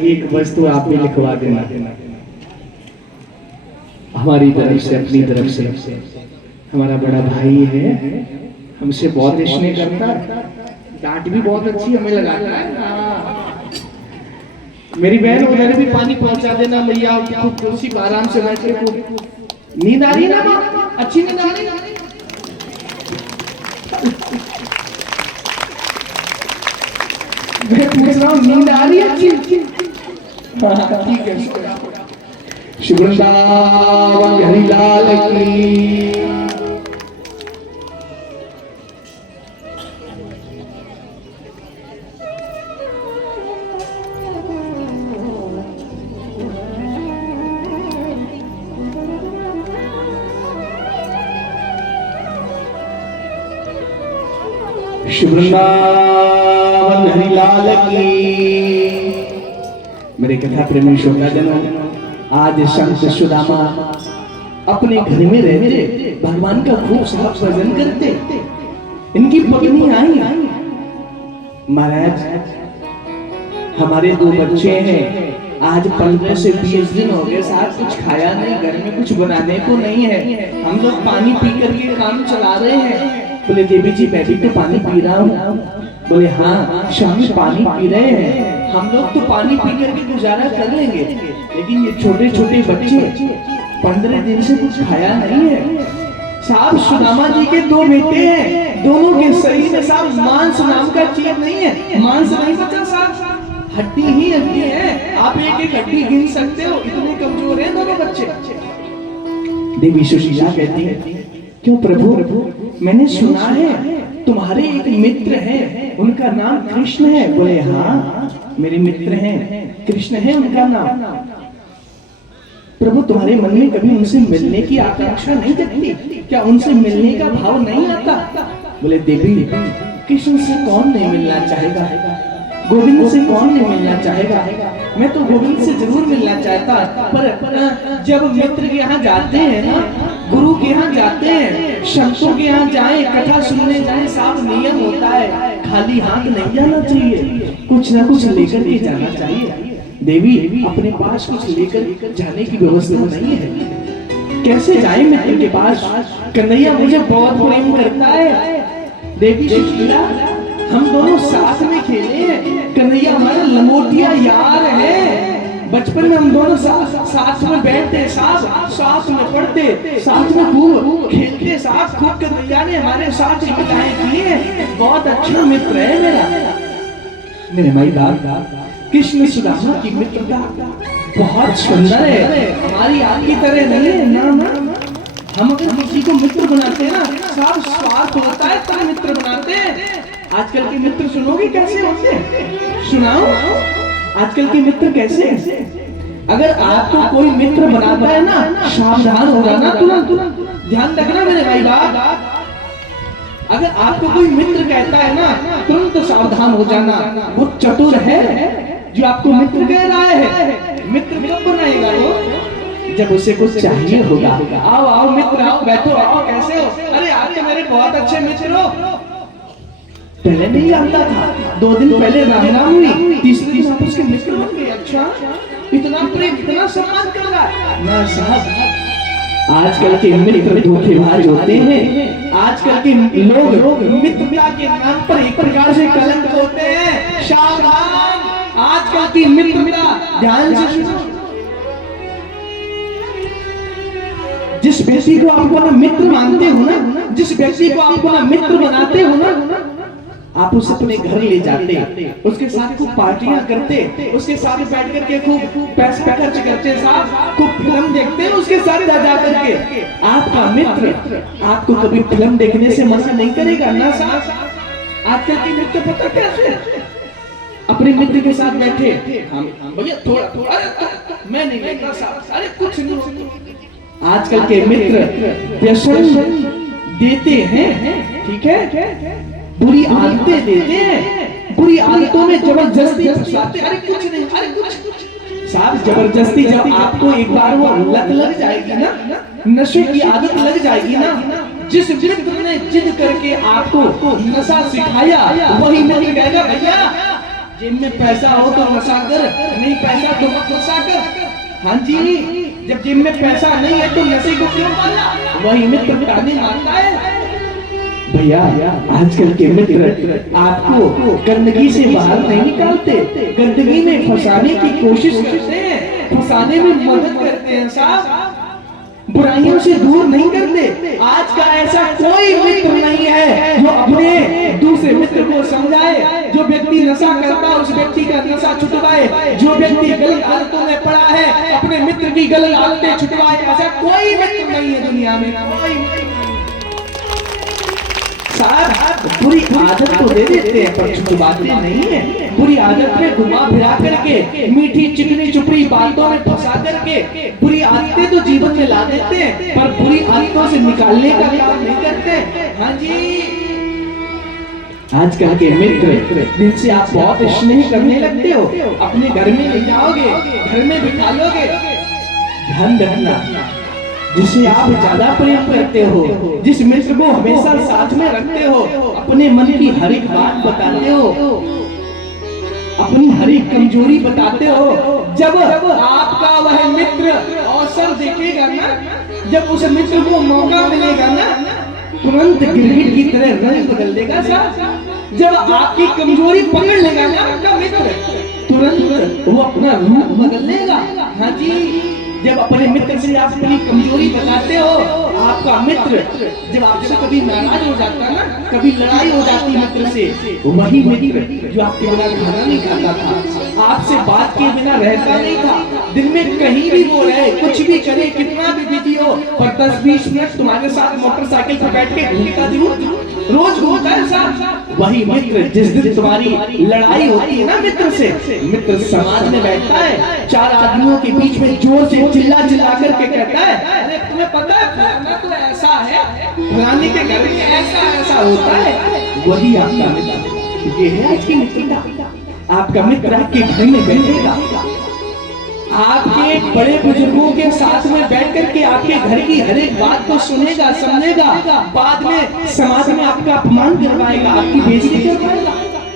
एक वस्तु आप भी लिखवा देना हमारी तरफ से, अपनी तरफ से। हमारा बड़ा भाई है, हमसे बहुत स्नेह करता है, डांट भी बहुत अच्छी हमें लगाता है। मेरी बहन उधर भी पानी पहुंचा देना भैया, खूब कुर्सी पर आराम से बैठ के। नींद आ रही है ना? अच्छी नींद आ रही है? मैं पूछ रहा हूँ नींद आ रही है अच्छी? ठीक है। शुभ वृंदावन हरिलाल की। शुभ वृंदावन हरिलाल की। मेरे कथा प्रेमी श्रोताजनों, आज संत सुदामा अपने घर में रहते भगवान का खूब सारा भजन करते। इनकी पत्नी आई, महाराज हमारे 2 बच्चे हैं, आज 15 से 20 दिन हो गए साहब, कुछ खाया नहीं, घर में कुछ बनाने को नहीं है, हम लोग पानी पी करके काम चला रहे हैं। बोले देवी जी मैं भी तो पानी पी रहा हूँ। बोले हाँ स्वामी पानी पी रहे हैं, हम लोग तो पानी पी करके गुजारा कर लेंगे, लेकिन ये छोटे छोटे बच्चे 15 दिन से कुछ खाया नहीं है। साहब सुदामा जी के 2 बेटे हैं, दोनों के शरीर में साहब मांस नाम का चीज नहीं है, मांस नहीं बचा साहब, हड्डी ही हड्डी है। आप एक एक हड्डी गिन सकते हो, इतने कमजोर हैं दोनों बच्चे। देवी सुशीला कहती है क्यों प्रभु, मैंने सुना है तुम्हारे एक मित्र हैं, उनका नाम कृष्ण है। बोले हाँ मेरे मित्र हैं, कृष्ण है उनका नाम। प्रभु तुम्हारे मन में कभी उनसे मिलने की आकांक्षा नहीं जगती क्या? उनसे मिलने का भाव नहीं आता? बोले देवी कृष्ण से कौन नहीं मिलना चाहेगा, गोविंद से कौन नहीं मिलना चाहेगा? मैं तो गोविंद से जरूर मिलना चाहता, पर जब मित्र के यहाँ जाते हैं ना, गुरु के यहाँ जाते हैं, संतों के यहाँ जाए, कथा सुनने जाए, साफ नियम होता है खाली हाथ नहीं जाना चाहिए, कुछ ना कुछ लेकर के जाना चाहिए। देवी अपने पास कुछ लेकर जाने की व्यवस्था नहीं है, कैसे जाए मित्र के पास? कन्हैया मुझे बहुत प्रेम करता है। देवी सुशीला हम दोनों साथ में खेले हैं, कन्हैया हमारा लंगोटिया यार है, बचपन में हम दोनों साथ में बैठते, साथ में पढ़ते, साथ में खूब खेलते, साथ खूब कन्हैया ने हमारे साथ बिताए किए, बहुत अच्छा मित्र है मेरा। मेरे माई बाप कृष्ण सुदामा की मित्रता बहुत सुंदर है, हमारी आपकी तरह नहीं है ना। हम अगर किसी को मित्र बनाते हैं ना, सब स्वार्थ होता है तब मित्र बनाते हैं। आजकल के मित्र सुनोगे कैसे होते हैं? सुनाओ आजकल के मित्र कैसे? अगर आपको कोई मित्र बनाता है ना, सावधान हो जाना तुरंत, ध्यान रखना मेरे भाई बाप। अगर आपको कोई मित्र कहता है ना, तुरंत सावधान हो जाना, वो चतुर है जो आपको मित्र कह रहा है। मित्र कब बनाएगा वो? जब उसे कुछ चाहिए होगा। आओ आओ मित्र आओ, बैठो आओ, कैसे हो? अरे आप तो मेरे बहुत अच्छे मित्र हो। पहले नहीं जानता था, 2 दिन पहले राम राम हुई, तीसरे दिन आप उसके मित्र बन गए। अच्छा इतना प्रेम, इतना सम्मान कर रहा है ना साहब। आजकल के मित्र धोखेबाज होते हैं, आजकल के लोग मित्रता के नाम पर एक प्रकार से कलंक होते हैं। सावधान, आजकल की मित्रता ध्यान से सुनो। जिस व्यक्ति को आप अपना मित्र मानते हो ना, जिस व्यक्ति को आप अपना मित्र बनाते हो ना, आप उसे अपने घर ले जाते, उसके साथ खूब पार्टियां करते, उसके साथ बैठ करके खूब पैसा खर्च करते, साथ खूब फिल्म देखते, उसके साथ जा करके। आपका मित्र आपको कभी फिल्म देखने से मना नहीं करेगा ना साहब। आजकल के मित्र पता कैसे? अपने मित्र के साथ बैठे, हम भैया थोड़ा मैं नहीं लेता साहब, अरे कुछ नहीं। आजकल के मित्र व्यसन देते हैं, ठीक है, बुरी आदतें देते हैं, बुरी आदतों में जबरदस्ती फंसाते। अरे कुछ नहीं, अरे कुछ साहब, जबरदस्ती जब आपको एक बार वो लत लग जाएगी ना, नशे की आदत लग जाएगी ना, जिस मित्र ने जिद करके आपको नशा सिखाया, वही मित्र कहेगा भैया जेब में पैसा हो तो नशा कर, नहीं पैसा तो मत नशा कर। हाँ जी, जब जेब में पैसा नहीं है तो नशे को क्यों मारना? वही मित्र ताने मारता है। भैया आजकल के मित्र आपको गंदगी से बाहर नहीं निकालते, गंदगी में फंसाने की कोशिश करते हैं, फंसाने में मदद करते हैं साहब, बुराइयों से दूर नहीं करते। आज का ऐसा कोई मित्र नहीं है जो अपने दूसरे मित्र को समझाए। जो व्यक्ति नशा करता है उस व्यक्ति का नशा छुटवाए, जो व्यक्ति गलत आदतों में पड़ा है अपने मित्र की गलत आदतें छुटवाए। ऐसा कोई मित्र नहीं है दुनिया में, कोई साहब। बुरी आदत तो दे देते हैं पर छुटवाते नहीं है। बुरी आदत में घुमा फिरा करके, मीठी चिकनी चुपड़ी बातों में फंसा करके बुरी आदतें तो जीवन में ला देते हैं पर बुरी आदतों से निकालने का काम नहीं करते। हाँ जी, आजकल के मित्र जिनसे आप बहुत स्नेह करने लगते हो, अपने घर में ले जाओगे, घर में बिठा लोगे, ध्यान रखना जिसे आप ज्यादा प्रेम करते हो, जिस मित्र को हमेशा साथ में रखते हो, अपने मन की हर एक बात बताते हो, अपनी हर एक कमजोरी बताते हो, जब आपका वह मित्र अवसर देखेगा ना, जब उस मित्र को मौका मिलेगा ना, तुरंत गिरगिट की तरह रंग बदल देगा साहब। जब आपकी कमजोरी पकड़ लेगा ना आपका मित्र, तुरंत वो अपना रूप बदल लेगा। हाँ जी, जब अपने मित्र से आप अपनी कमजोरी बताते हो, आपका मित्र जब आपसे कभी नाराज हो जाता ना, कभी लड़ाई हो जाती मित्र से, वही मित्र जो आपके बिना खाना नहीं खाता था, आपसे बात किए बिना रहता नहीं था, दिन में कहीं भी वो रहे, कुछ भी करे, कितना भी बिजी हो, पर 10-20 मिनट तुम्हारे साथ मोटरसाइकिल पर बैठ के घूमता जरूर, रोज घूमता है साथ। वही मित्र जिस दिन तुम्हारी लड़ाई होती है ना मित्र से, मित्र समाज में बैठता है, 4 आदमियों के बीच में जोर से चिल्ला चिल्ला करके कहता है, अरे तुम्हें पता है फलाना तो ऐसा है, फलाने के घर में ऐसा ऐसा होता है। वही आपका मित्र, ये है आज की मित्रता। आपका मित्र आपके घर में बैठेगा, आपके बड़े बुजुर्गों के साथ में बैठ करके आपके घर की हर एक बात को सुनेगा, समझेगा, बाद में समाज में आपका अपमान करवाएगा, आपकी बेइज्जती करवाएगा।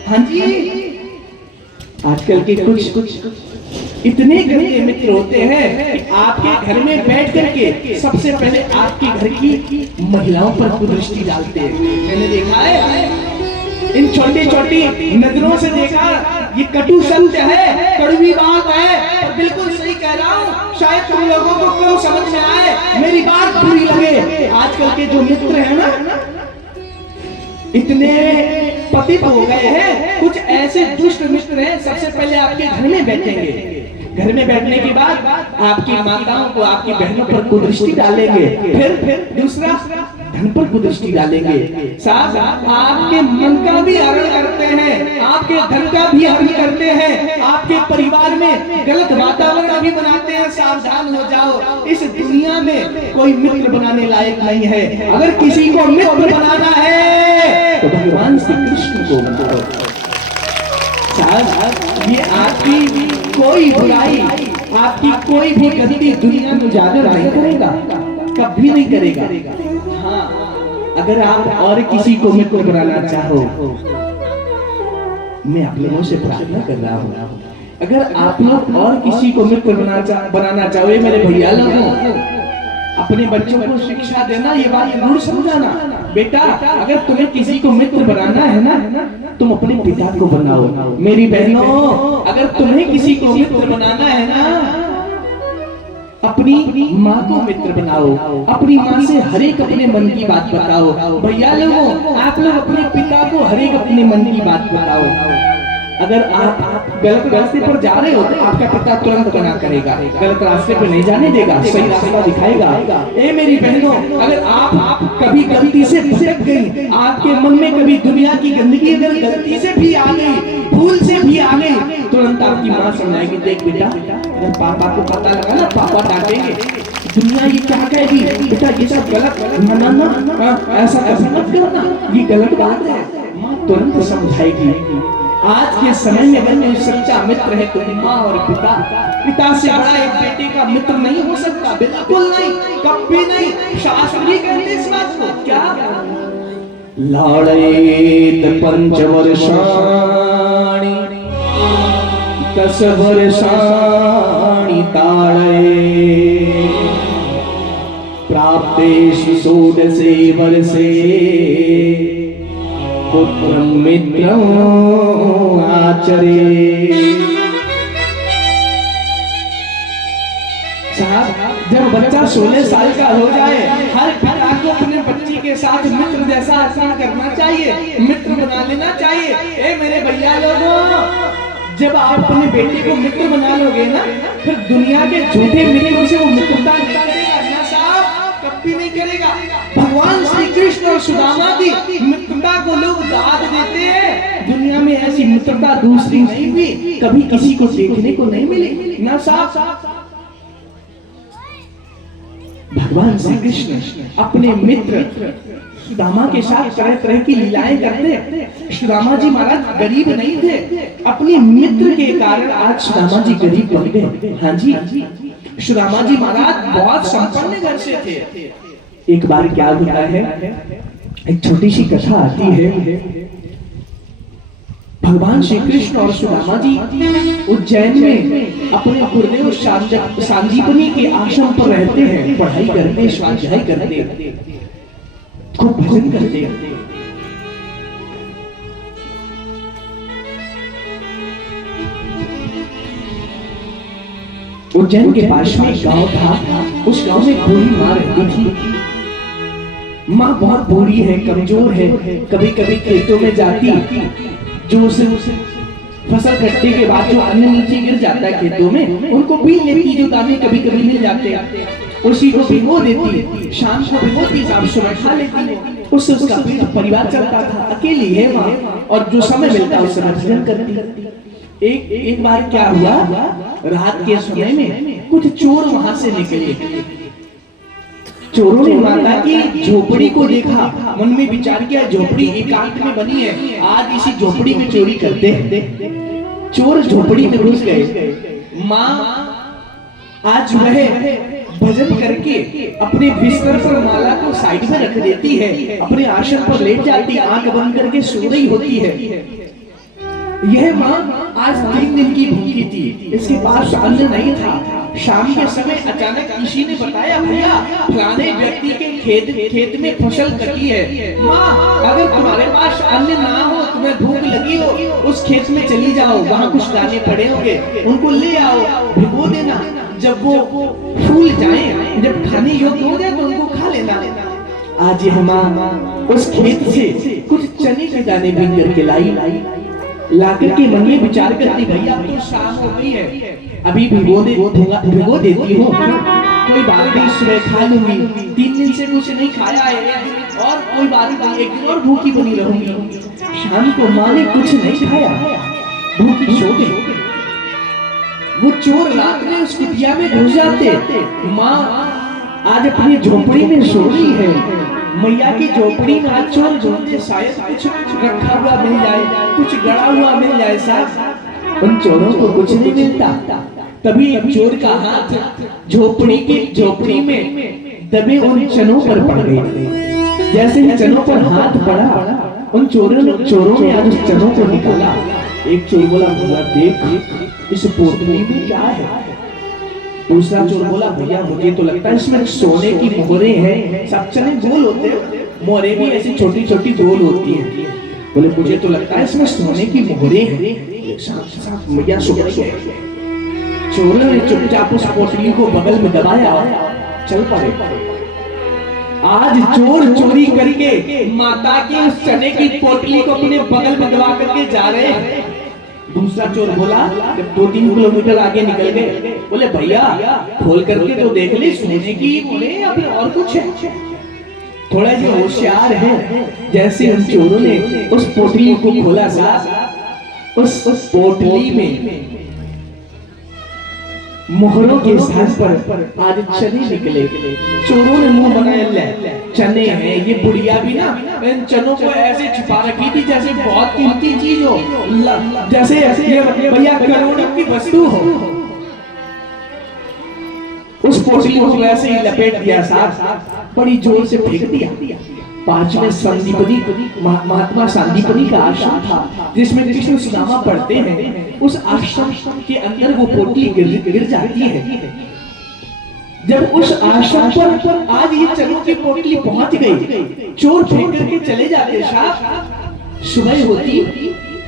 हाँ जी, आजकल के कुछ इतने गंदे मित्र होते हैं कि आपके घर में बैठ करके सबसे पहले आपके घर की महिलाओं पर कुदृष्टि डालते हैं। मैंने देखा है, इन छोटी छोटी नजरों से देखा, ये कटु सत्य है, कड़वी बात है, पर बिल्कुल सही कह रहा हूँ। शायद तुम लोगों को क्यों समझ में आए, मेरी बात बुरी लगे। आजकल के जो मित्र हैं ना, इतने पतित हो गए हैं, कुछ ऐसे दुष्ट मित्र हैं, सबसे पहले आपके घर में बैठेंगे, घर में बैठने के बाद आपकी माताओं को, आपकी बहनों पर कुदृष्टि डालेंगे, फिर दूसरा धन पर कुदृष्टि डालेंगे। साहब, आपके मन का भी हरण करते हैं, आपके धन का भी हरण करते हैं, आपके परिवार में गलत वातावरण भी बनाते हैं। सावधान हो जाओ, इस दुनिया में कोई मित्र बनाने लायक नहीं है। अगर किसी को मित्र बनाना है तो भगवान श्री कृष्ण को बनाओ। साहब, ये आपकी कोई बुराई, आपकी कोई भी गलती दुनिया में उजागर नहीं करेगा, कभी नहीं करेगा। हाँ, अगर आप और किसी को मित्र बनाना चाहो, मैं आप लोगों से प्रार्थना कर रहा हूँ, अगर आप लोग और किसी को मित्र बनाना चाहो, मेरे भैया लोगों, अपने बच्चों को शिक्षा देना, ये बात जरूर समझाना। बेटा, अगर तुम्हें किसी को मित्र बनाना है ना, तुम अपने पिता को बनाओ। मेरी बहनों, अगर तुम्हें किसी को मित्र बनाना है ना, अपनी माँ को मित्र बनाओ, अपनी माँ से हर एक अपने मन की बात बताओ। भैया लोगों, आप लोग अपने पिता को हर एक अपने मन की बात बताओ। अगर आप गलत रास्ते पर जा रहे हो तो आपका पिता तुरंत मना करेगा, गलत रास्ते पर नहीं जाने देगा, सही रास्ता दिखाएगा। ए मेरी बहनों, अगर आप कभी गलती से भटक गई, आपके मन में कभी दुनिया की गंदगी अगर गलती से भी आ गई, भूल से भी आ गई, तुरंत आपकी माँ समझाएगी, देख बेटा, अगर पापा को पता लगा ना, पापा डांटेंगे, दुनिया ये क्या कहेगी, बेटा ये सब गलत, ना ऐसा मत करना, ये गलत बात है। माँ तुरंत समझाएगी। आज के समय में अगर कोई सच्चा मित्र है तो माँ और पिता, पिता से बड़ा एक बेटे का मित्र नहीं हो सकता, बिल्कुल नहीं, कभी नहीं। शास्त्री कहते इस बात को, क्या लाड़ेत पंचवर्षाणि 10 वर्षाणि ताडये प्राप्तेषु षोडशे वर्षे पुत्रं मित्रं आचरे। जब बच्चा 16 साल का हो जाए, हर पिता को अपने बच्ची के साथ मित्र जैसा आचरण करना चाहिए, मित्र बना लेना चाहिए। ए मेरे भैया लोगों, जब आप अपने बेटे को मित्र बना लोगे ना, फिर दुनिया के झूठे मित्रों से वो मित्रता नहीं करेगा ना साहब, कभी नहीं करेगा। भगवान श्री कृष्ण और सुदामा की मित्रता को लोग दाद देते हैं। दुनिया में ऐसी मित्रता दूसरी नहीं भी कभी किसी को देखने को नहीं मिली ना साहब। भगवान श्री कृष्ण अपने मित्र सुदामा के साथ तरह तरह की लीलाएं करते। सुदामा जी महाराज गरीब नहीं थे, अपने मित्र के कारण आज सुदामा जी गरीब बन गए। हाँ जी, सुदामा जी महाराज बहुत संपन्न घर से थे। एक बार क्या होता है, एक छोटी सी कथा आती है। भगवान श्री कृष्ण और सुदामा जी उज्जैन में अपने गुरुदेव सांदीपनी के आश्रम पर रहते हैं, पढ़ाई करते, स्वाध्याय करते, खूब भजन करते। उज्जैन के पास में एक गांव था, उस गांव में बूढ़ी माँ रहती थी। माँ बहुत बूढ़ी है, कमजोर है, कभी कभी खेतों में जाती, जो उसे फसल कटने के बाद जो अन्न नीचे गिर जाता है खेतों में, उनको बीन लेती, जो दाने कभी कभी मिल जाते हैं, उसी को भिगो देती, शाम को भिगोती, शाम सुबह खा लेती। उससे उसका पेट परिवार चलता था। अकेली है वहाँ, और जो समय मिलता है उस समय भजन करती। एक बार क्या हुआ, रात के समय में कुछ चोर वहां से निकले। चोरों ने माता की झोपड़ी को देखा, मन में विचार किया झोपड़ी एकांत में बनी है, आज इसी झोपड़ी में चोरी करते हैं। चोर झोपड़ी में घुस गए। माँ आज वह भजन करके अपने बिस्तर पर माला को साइड में रख देती है, अपने आसन पर लेट जाती, आंख बंद करके सो रही होती है। यह माँ आज 3 दिन की भूखी थी, इसके पास अन्न नहीं था। शाम के समय अचानक किसी ने बताया, भैया फलाने व्यक्ति के खेत में फसल कटी है। माँ अगर तुम्हारे पास अन्न ना हो, तुम्हें भूख लगी हो, उस खेत में चली जाओ, वहाँ कुछ दाने पड़े होंगे, उनको ले आओ, भिगो देना, जब वो फूल जाए, जब खाने योग्य हो जाए तो उनको खा लेना। आज यह माँ उस खेत से कुछ चने के दाने बीन करके लाई, लाकर के मन में विचार करती, भैया अब तो शाम हो गई है, अभी भिगो देती हूँ, कोई बात नहीं, सुबह खा लूंगी। 3 दिन से कुछ नहीं खाया है, और कोई बात नहीं, एक दिन और भूखी बनी रहूंगी। शाम को माँ ने कुछ नहीं खाया, भूखी सो गई। वो चोर रात में उस कुटिया में घुस जाते। माँ आज अपनी झोपड़ी में सो रही है, मैया की झोपड़ी में आज चोर ढूंढते, शायद कुछ रखा हुआ मिल जाए, कुछ गड़ा हुआ मिल जाए। साहब उन चोरों को कुछ नहीं मिलता। तभी एक चोर का हाथ झोपड़ी में दबे उन चनों पर पड़ गए। जैसे ही चनों पर हाथ पड़ा, उन चोरों ने आज उस चनों को निकाला। एक चोर बोला, भैया देख इस पोटली में क्या है। दूसरा चोर बोला, भैया मुझे तो लगता है इसमें सोने की मोहरे हैं। सब चने गोल होते हैं, मोहरे भी ऐसी छोटी छोटी गोल होती हैं। बोले मुझे तो लगता है इसमें सोने की मोहरे हैं। भैया सो गए। चोरों ने चुपचाप उस पोटली को बगल में दबाया, चल पड़े। आज चोर चोरी करके माता के उस चने की पोटली को अपने बगल में दबा करके जा रहे हैं। दूसरा चोर बोला, जब 2-3 किलोमीटर आगे निकल गए, बोले भैया खोल करके तो देख ले, सोने की बोले या फिर और कुछ है। थोड़ा जो होशियार है, जैसे उन चोरों ने उस पोटली को खोला, उस पोटली में मोहरों के स्थान पर आज चने निकले। चोरों ने मुंह बनाया, ले चने हैं। ये बुढ़िया भी ना इन चनों को ऐसे छुपा रखी थी जैसे बहुत कीमती चीज हो, जैसे भैया करोड़ों की वस्तु हो। उस पोटली को ऐसे ही लपेट दिया, साथ बड़ी जोर से फेंक दिया। पांचवें संदीपनी महात्मा संदीपनी का आश्रम था जिसमें कृष्ण सुदामा पढ़ते हैं। उस आश्रम के अंदर वो पोटली गिर जाती है। जब उस आश्रम पर आज ये चनों की पोटली पहुंच गई, चोर फेंक करके चले जाते, साहब सुबह होती,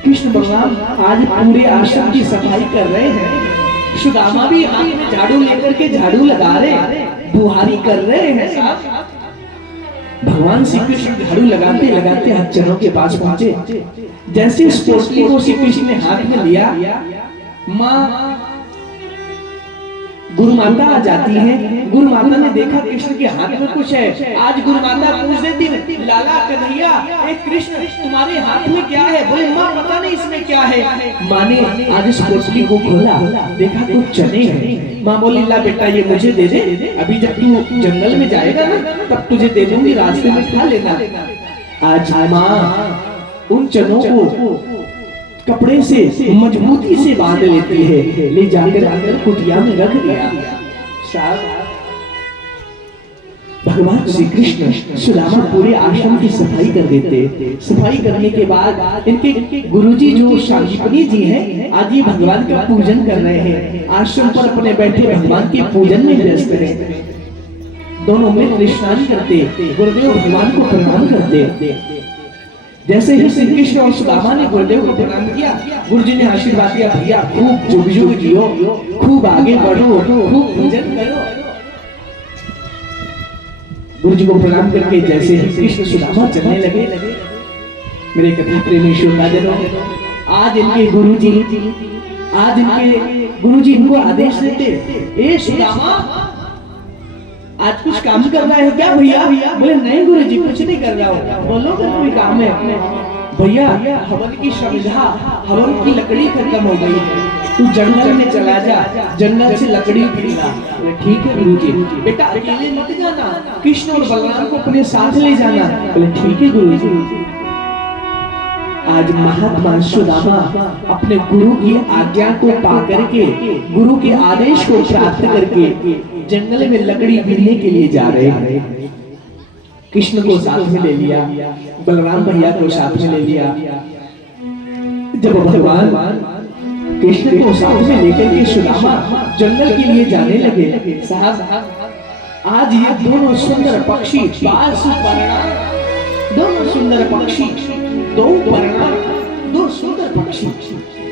कृष्ण भगवान आज पूरे आश्रम की सफाई कर रहे हैं। सुदामा भी हाथ में झाड़ू लेकर के झाड़ू लगा रहे, बुहारी कर रहे हैं। साहब भगवान श्री कृष्ण झाड़ू लगाते लगाते हाथ चनों के पास पहुंचे। जैसे इस पोटली को श्री कृष्ण ने हाथ में लिया, माँ गुरु माता आ जाती है। गुरु माता ने देखा कृष्ण के हाथ में कुछ है। आज गुरु माता पूछ देती, लाला कन्हैया, कृष्ण तुम्हारे हाथ में क्या है? बोले माँ पता नहीं इसमें क्या है। माँ ने आज इस पोटली को खोला, देखा तो चने हैं। माँ बोली, ला बेटा ये मुझे दे दे, अभी जब तू जंगल में जाएगा ना तब तुझे दे दूंगी, रास्ते में खा लेना। आज माँ उन चनों को कपड़े से मजबूती से बांध लेती है, ले जाकर अंदर कुटिया में रख दिया। भगवान श्री कृष्ण सुदामा पूरे आश्रम की सफाई कर देते। सफाई करने के बाद इनके गुरुजी जो संदीपनी जी हैं, आज ये भगवान का पूजन कर रहे हैं। आश्रम पर अपने बैठे भगवान के पूजन में व्यस्त हैं। दोनों मित्र स्नान करते, गुरुदेव भगवान को प्रणाम करते। जैसे ही श्री कृष्ण और सुदामा ने गुरुदेव को प्रणाम किया, गुरुजी ने आशीर्वाद दिया, भैया खूब जुग जुग जियो, खूब आगे बढ़ो, खूब पूजन करो। गुरुजी को प्रणाम करके जैसे ही कृष्ण सुदामा चलने लगे, मेरे कथा प्रेमी श्रोताजनों, आज इनके गुरुजी इनको आदेश देते, ए सुदामा आज कुछ काम कर रहा है क्या भैया? बोले नहीं गुरुजी कुछ नहीं कर रहा हूँ। बोलो फिर कोई काम है? भैया हवन की श्रद्धा, हवन की लकड़ी खत्म हो गई है, तू जंगल में चला जा, जंगल से लकड़ी खरीदा। बोले ठीक है गुरुजी। बेटा अकेले मत जाना, कृष्ण और बलराम को अपने साथ ले जाना। बोले ठीक है गुरुजी। आज महात्मा सुदामा अपने गुरु की आज्ञा को पा करके, गुरु के आदेश को प्राप्त करके जंगल में लकड़ी बीनने के लिए जा रहे हैं। कृष्ण को साथ में ले लिया, बलराम भैया को साथ में ले लिया। जब भगवान कृष्ण को साथ में लेकर के सुदामा जंगल के लिए जाने लगे, साहब आज ये दोनों सुंदर पक्षी, दोनों सुंदर पक्षी, दो सुंदर पक्षी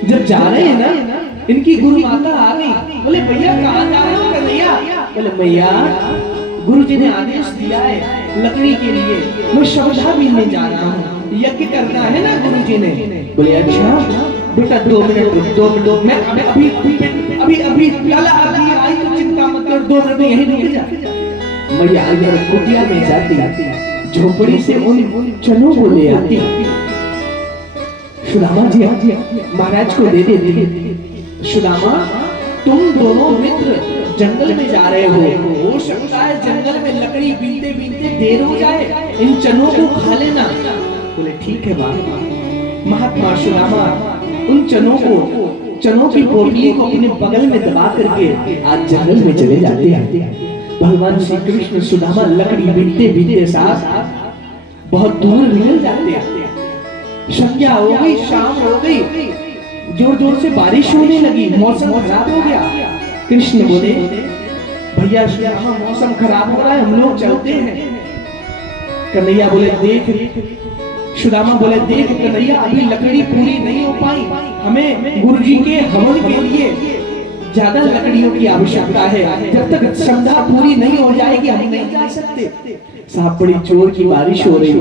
जब जा रहे हैं ना, इनकी गुरु माता आ गई। बोले भैया कहाँ जा रहे हो कन्हैया? बोले भैया गुरुजी ने आदेश दिया है लकड़ी के लिए, मैं श्रद्धा बीनने जा रहा हूँ, यज्ञ करना है ना गुरुजी ने। बोले अच्छा बेटा 2 मिनट मैं अभी लाला अभी आई तो चिंता मत कर, 2 मिनट यहीं रुक जा। मैया अगर कुटिया में जाती, झोपड़ी से उन चनों को ले आती, सुदामा जी महाराज को दे देती। सुदामा तुम दोनों मित्र जंगल में जा रहे हो सकता है जंगल में लकड़ी बीनते बीनते देर हो जाए, इन चनों को खा लेना। बोले ठीक है बाप। महात्मा सुदामा उन चनों की पोटली को अपने बगल में दबा करके आज जंगल में चले जाते हैं। भगवान श्री कृष्ण सुदामा लकड़ी बीनते बीनते साथ बहुत दूर निकल जाते हैं। संध्या हो गई, शाम हो गई, जोर जोर से बारिश होने लगी, मौसम खराब हो गया। कृष्ण बोले भैया मौसम खराब हो रहा है, हम लोग चलते हैं। कन्हैया बोले देख, सुदामा बोले देख कन्हैया अभी लकड़ी पूरी नहीं हो पाई, हमें गुरुजी के हवन के लिए ज्यादा लकड़ियों की आवश्यकता है, जब तक श्रद्धा पूरी नहीं हो जाएगी हम नहीं जा सकते। साहब बड़ी जोर की बारिश हो रही,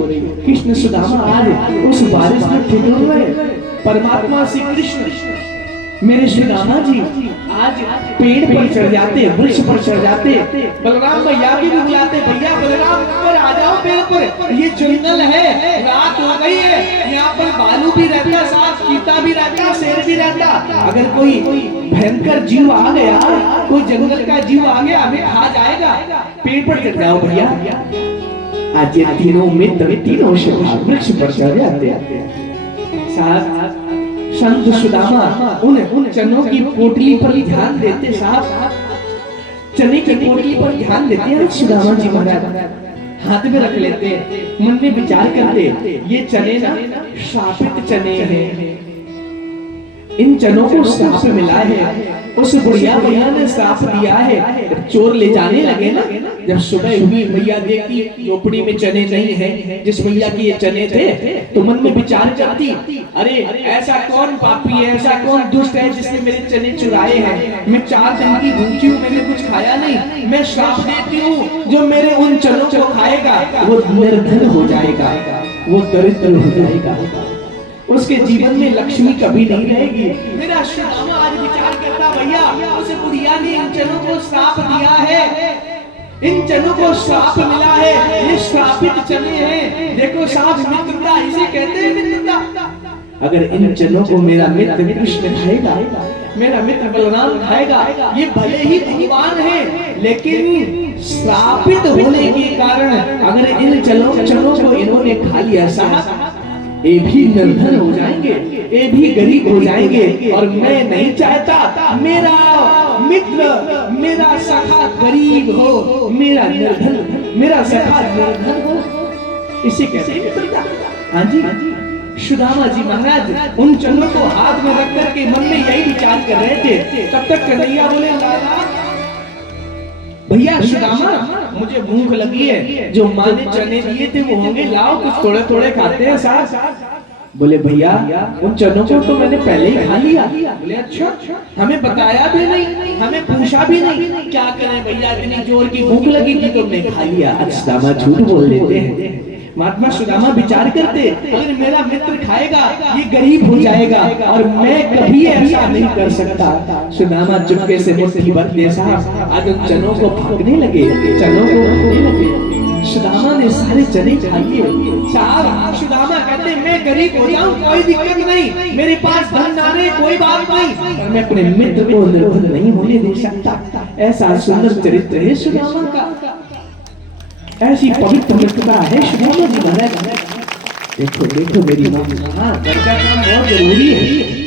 कृष्ण सुदामा आज उस बारिश में ठिठुर रहे। परमात्मा श्री कृष्ण मेरे सुदामा जी आज पेड़ पर चढ़ जाते, वृक्ष पर चढ़ जाते, बलराम भैया भी बुलाते, भैया बलराम ऊपर आ जाओ पेड़ पर, ये जंगल है, रात हो गई है, यहाँ पर भालू भी रहता, साथ चीता भी रहता, शेर भी रहता, अगर कोई भयंकर जीव आ गया, कोई जंगल का जीव आ गया हमें खा जाएगा, पेड़ पर चढ़ जाओ भैया। आज ये तीनों मित्र तीनों वृक्ष पर चढ़ जाते। साथ संत सुदामा उन चनों की पोटली पर ध्यान देते, साहब चने की पोटली पर ध्यान देते हैं सुदामा जी महाराज। हाथ में रख लेते, मन में विचार करते, ये चने ना श्रापित चने हैं, इन चनों को श्राप मिला है, उस बुढ़िया मैया ने श्राप दिया है। जब चोर ले जाने लगे ना, जब सुबह हुई मैया देखती झोपड़ी में चने नहीं है जिस मैया की ये चने थे, तो मन में विचार करती, अरे ऐसा कौन पापी है, ऐसा कौन दुष्ट है जिसने मेरे चने चुराए हैं। मैं 4 दिन की भूखी हूँ, मैंने कुछ खाया नहीं, मैं श्राप देती हूँ जो मेरे उन चनों को खाएगा वो निर्धन हो जाएगा, वो दरिद्र हो जाएगा, उसके जीवन में लक्ष्मी कभी नहीं रहेगी। मेरा श्यामा आज विचार करता, भैया उस बुढ़िया ने इन चनों को श्राप दिया है, इन चनों को श्राप मिला है, ये श्रापित चने हैं। देखो साहब, मित्रता इसे कहते हैं, मित्रता। अगर इन चनों को मेरा मित्र कृष्ण खाएगा, मेरा मित्र बलराम खाएगा, ये भले ही भगवान है, लेकिन श्रापित होने के कारण अगर इन चनों को इन्होंने खा लिया साहब, ये भी निर्धन हो जाएंगे, ये भी गरीब हो जाएंगे। और मैं नहीं चाहता मेरा मित्र, मेरा सखा गरीब हो, मेरा निर्धन, मेरा सखा निर्धन हो। इसे कहते हैं मित्रता। हाँ जी, सुदामा जी महाराज उन चनों को हाथ में रख करके मन में यही विचार कर रहे थे। तब तक कन्हैया बोले, लाला भैया सुदामा, मुझे भूख लगी है, जो माँ ने चने दिए थे वो होंगे, लाओ कुछ थोड़े थोड़े खाते हैं साथ। बोले भैया उन चनों को तो मैंने पहले ही खा लिया। बोले अच्छा, हमें बताया भी नहीं, हमें पूछा भी नहीं, क्या करें भैया, इतनी जोर की भूख लगी थी तुमने खा लिया। सुदामा झूठ बोल देते हैं। महात्मा सुदामा विचार करते, अगर मेरा मित्र खाएगा ये गरीब हो जाएगा और मैं कभी ऐसा नहीं कर सकता। सुदामा चुपके से मुट्ठी भर दे साहब, आज उन चनों को भागने लगे, चनों को भागने लगे। सुदामा ने सारे चने खा लिए साहब। सुदामा कहते, मैं गरीब हो जाऊं कोई दिक्कत नहीं, मेरे पास धन ना रहे कोई बात नहीं, पर मैं अपने मित्र को निर्धन नहीं होने दे सकता। ऐसा सुंदर चरित्र है सुदामा का, ऐसी पवित्र मित्रता है सुदामा जी महाराज। देखो देखो मेरी माँ, घर का काम बहुत जरूरी है।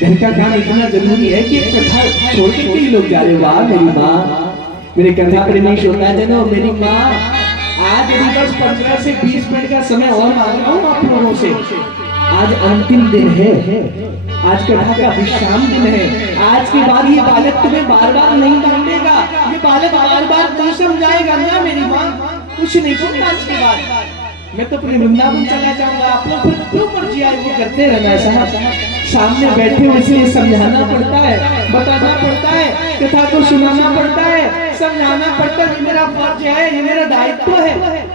घर का काम इतना जरूरी है कि कथा छोड़ के कई लोग जा रहे। वाह मेरी माँ, मेरे कथा प्रेमी श्रोताजनों, मेरी माँ आज यदि बस 15 से 20 मिनट का समय और मांग रहा हूँ आप लोगों से। आज अंतिम दिन है, आज कथा का विश्राम दिन है। आज के बाद ये बालक तुम्हें बार बार नहीं डांटेगा, ये बालक बार बार नहीं समझाएगा ना मेरी माँ, कुछ नहीं सुनना। आज के बाद मैं तो अपने वृंदावन चला जाऊंगा, आप लोग फिर जो मर्जी आए वो करते रहना। साहब सामने बैठे हो इसलिए समझाना पड़ता है, बताना पड़ता है, कथा को सुनाना पड़ता है, समझाना पड़ता है। ये मेरा फर्ज है, ये मेरा दायित्व है।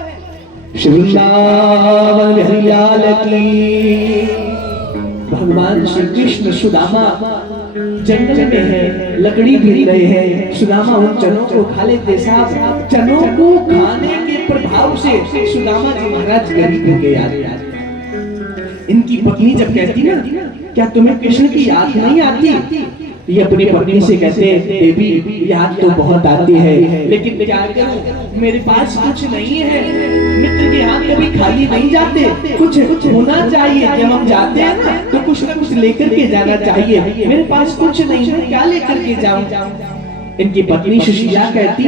श्री वृंदावन बिहारी लाल की। भगवान श्री कृष्ण सुदामा जंगल में है, लकड़ी बीन रहे हैं। सुदामा उन चनों को खा लेते साहब। चनों को खाने के प्रभाव से सुदामा जी महाराज गरीब हो गए। इनकी पत्नी जब कहती ना, क्या तुम्हें कृष्ण की याद नहीं आती? ये अपनी पत्नी से कहते, देवी याद तो बहुत आती है, लेकिन क्या करूं, मेरे पास कुछ नहीं है। मित्र के हाथ कभी खाली नहीं जाते, कुछ होना चाहिए। जब हम जाते हैं ना तो कुछ न कुछ लेकर के जाना चाहिए। मेरे पास कुछ नहीं है, क्या लेकर के जाऊं? इनकी पत्नी सुशीला कहती,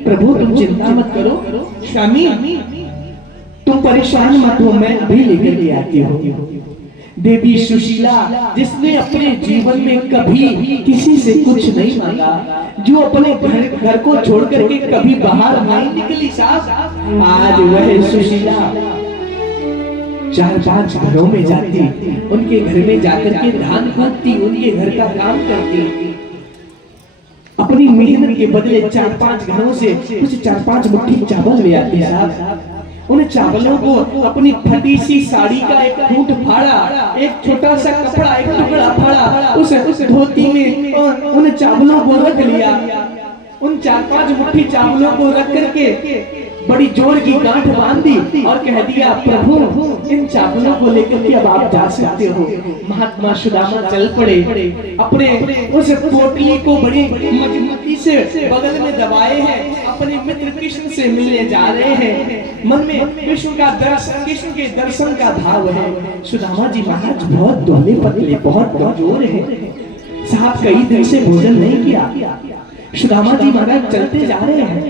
प्रभु तुम चिंता मत करो, स्वामी तुम परेशान मत हो, मैं अभी लेकर के आती हूँ। देवी सुशीला, जिसने अपने जीवन में कभी किसी से कुछ नहीं मांगा, जो अपने घर को छोड़ करके कभी बाहर नहीं निकली साहब, आज वह सुशीला 4-5 घरों में जाती, उनके घर में जाकर के धान काटती, उनके घर का काम करती, अपनी मेहनत के बदले 4-5 घरों से कुछ 4-5 मुट्ठी चावल ले आती साहब। उन चावलों को अपनी फटी सी साड़ी का एक फूट फाड़ा, एक छोटा सा कपड़ा, एक टुकड़ा फाड़ा, उस धोती में उन चावलों को रख लिया। उन 4-5 मुट्ठी चावलों को रख करके बड़ी जोर की गांठ बांधी और कह दिया, प्रभु इन चावलों को लेकर के अब आप जा सकते हो। महात्मा सुदामा चल पड़े, अपने उस पोटली को बड़ी मजबूती से बगल में दबाए हैं, अपने मित्र कृष्ण से मिलने जा रहे हैं। मन में कृष्ण का दर्शन, कृष्ण के दर्शन का भाव है। सुदामा जी महाराज बहुत दुबले पतले, बहुत कमजोर है साहब कई दिन से भोजन नहीं किया। सुदामा जी महाराज चलते जा रहे हैं,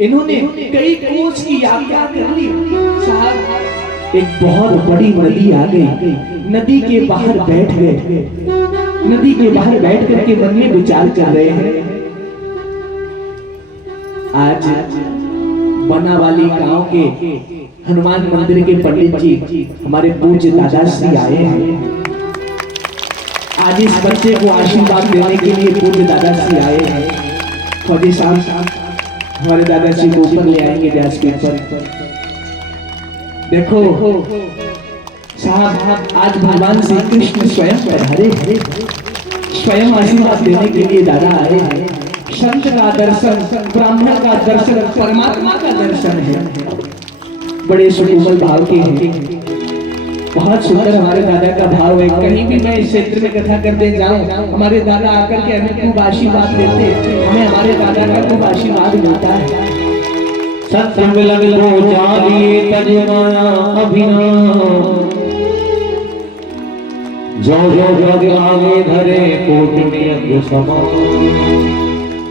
इन्होंने कई कोस की यात्रा कर ली। साहब एक बहुत बड़ी नदी आ गई, नदी के बाहर बैठ गए। नदी के बाहर बैठ करके मन में विचार कर रहे हैं, आज बनावाली गांव के हनुमान मंदिर के पंडित जी हमारे पूज्य दादाश्री आए हैं। आज इस बच्चे को आशीर्वाद देने के लिए पूज्य दादाश्री आए हैं। फौजी साहब हमारे दादाश्री को ऊपर ले आएंगे व्यासपीठ पर। देखो साहब, आज भगवान श्री कृष्ण स्वयं पधारे, स्वयं आशीर्वाद देने के लिए दादा आए हैं। संत का दर्शन, ब्राह्मण का दर्शन, परमात्मा का दर्शन है। बड़े सुकोमल भाव के हैं, बहुत सुंदर हमारे दादा का भाव है। कहीं भी मैं इस क्षेत्र में कथा करते जाऊं, हमारे दादा आकर के हमें खूब आशीर्वाद देते, हमें हमारे दादा का खूब आशीर्वाद मिलता है। सत्संग लगो जालिए तजमाया अभिना, जो जो जग आगे धरे कोट नियत समान।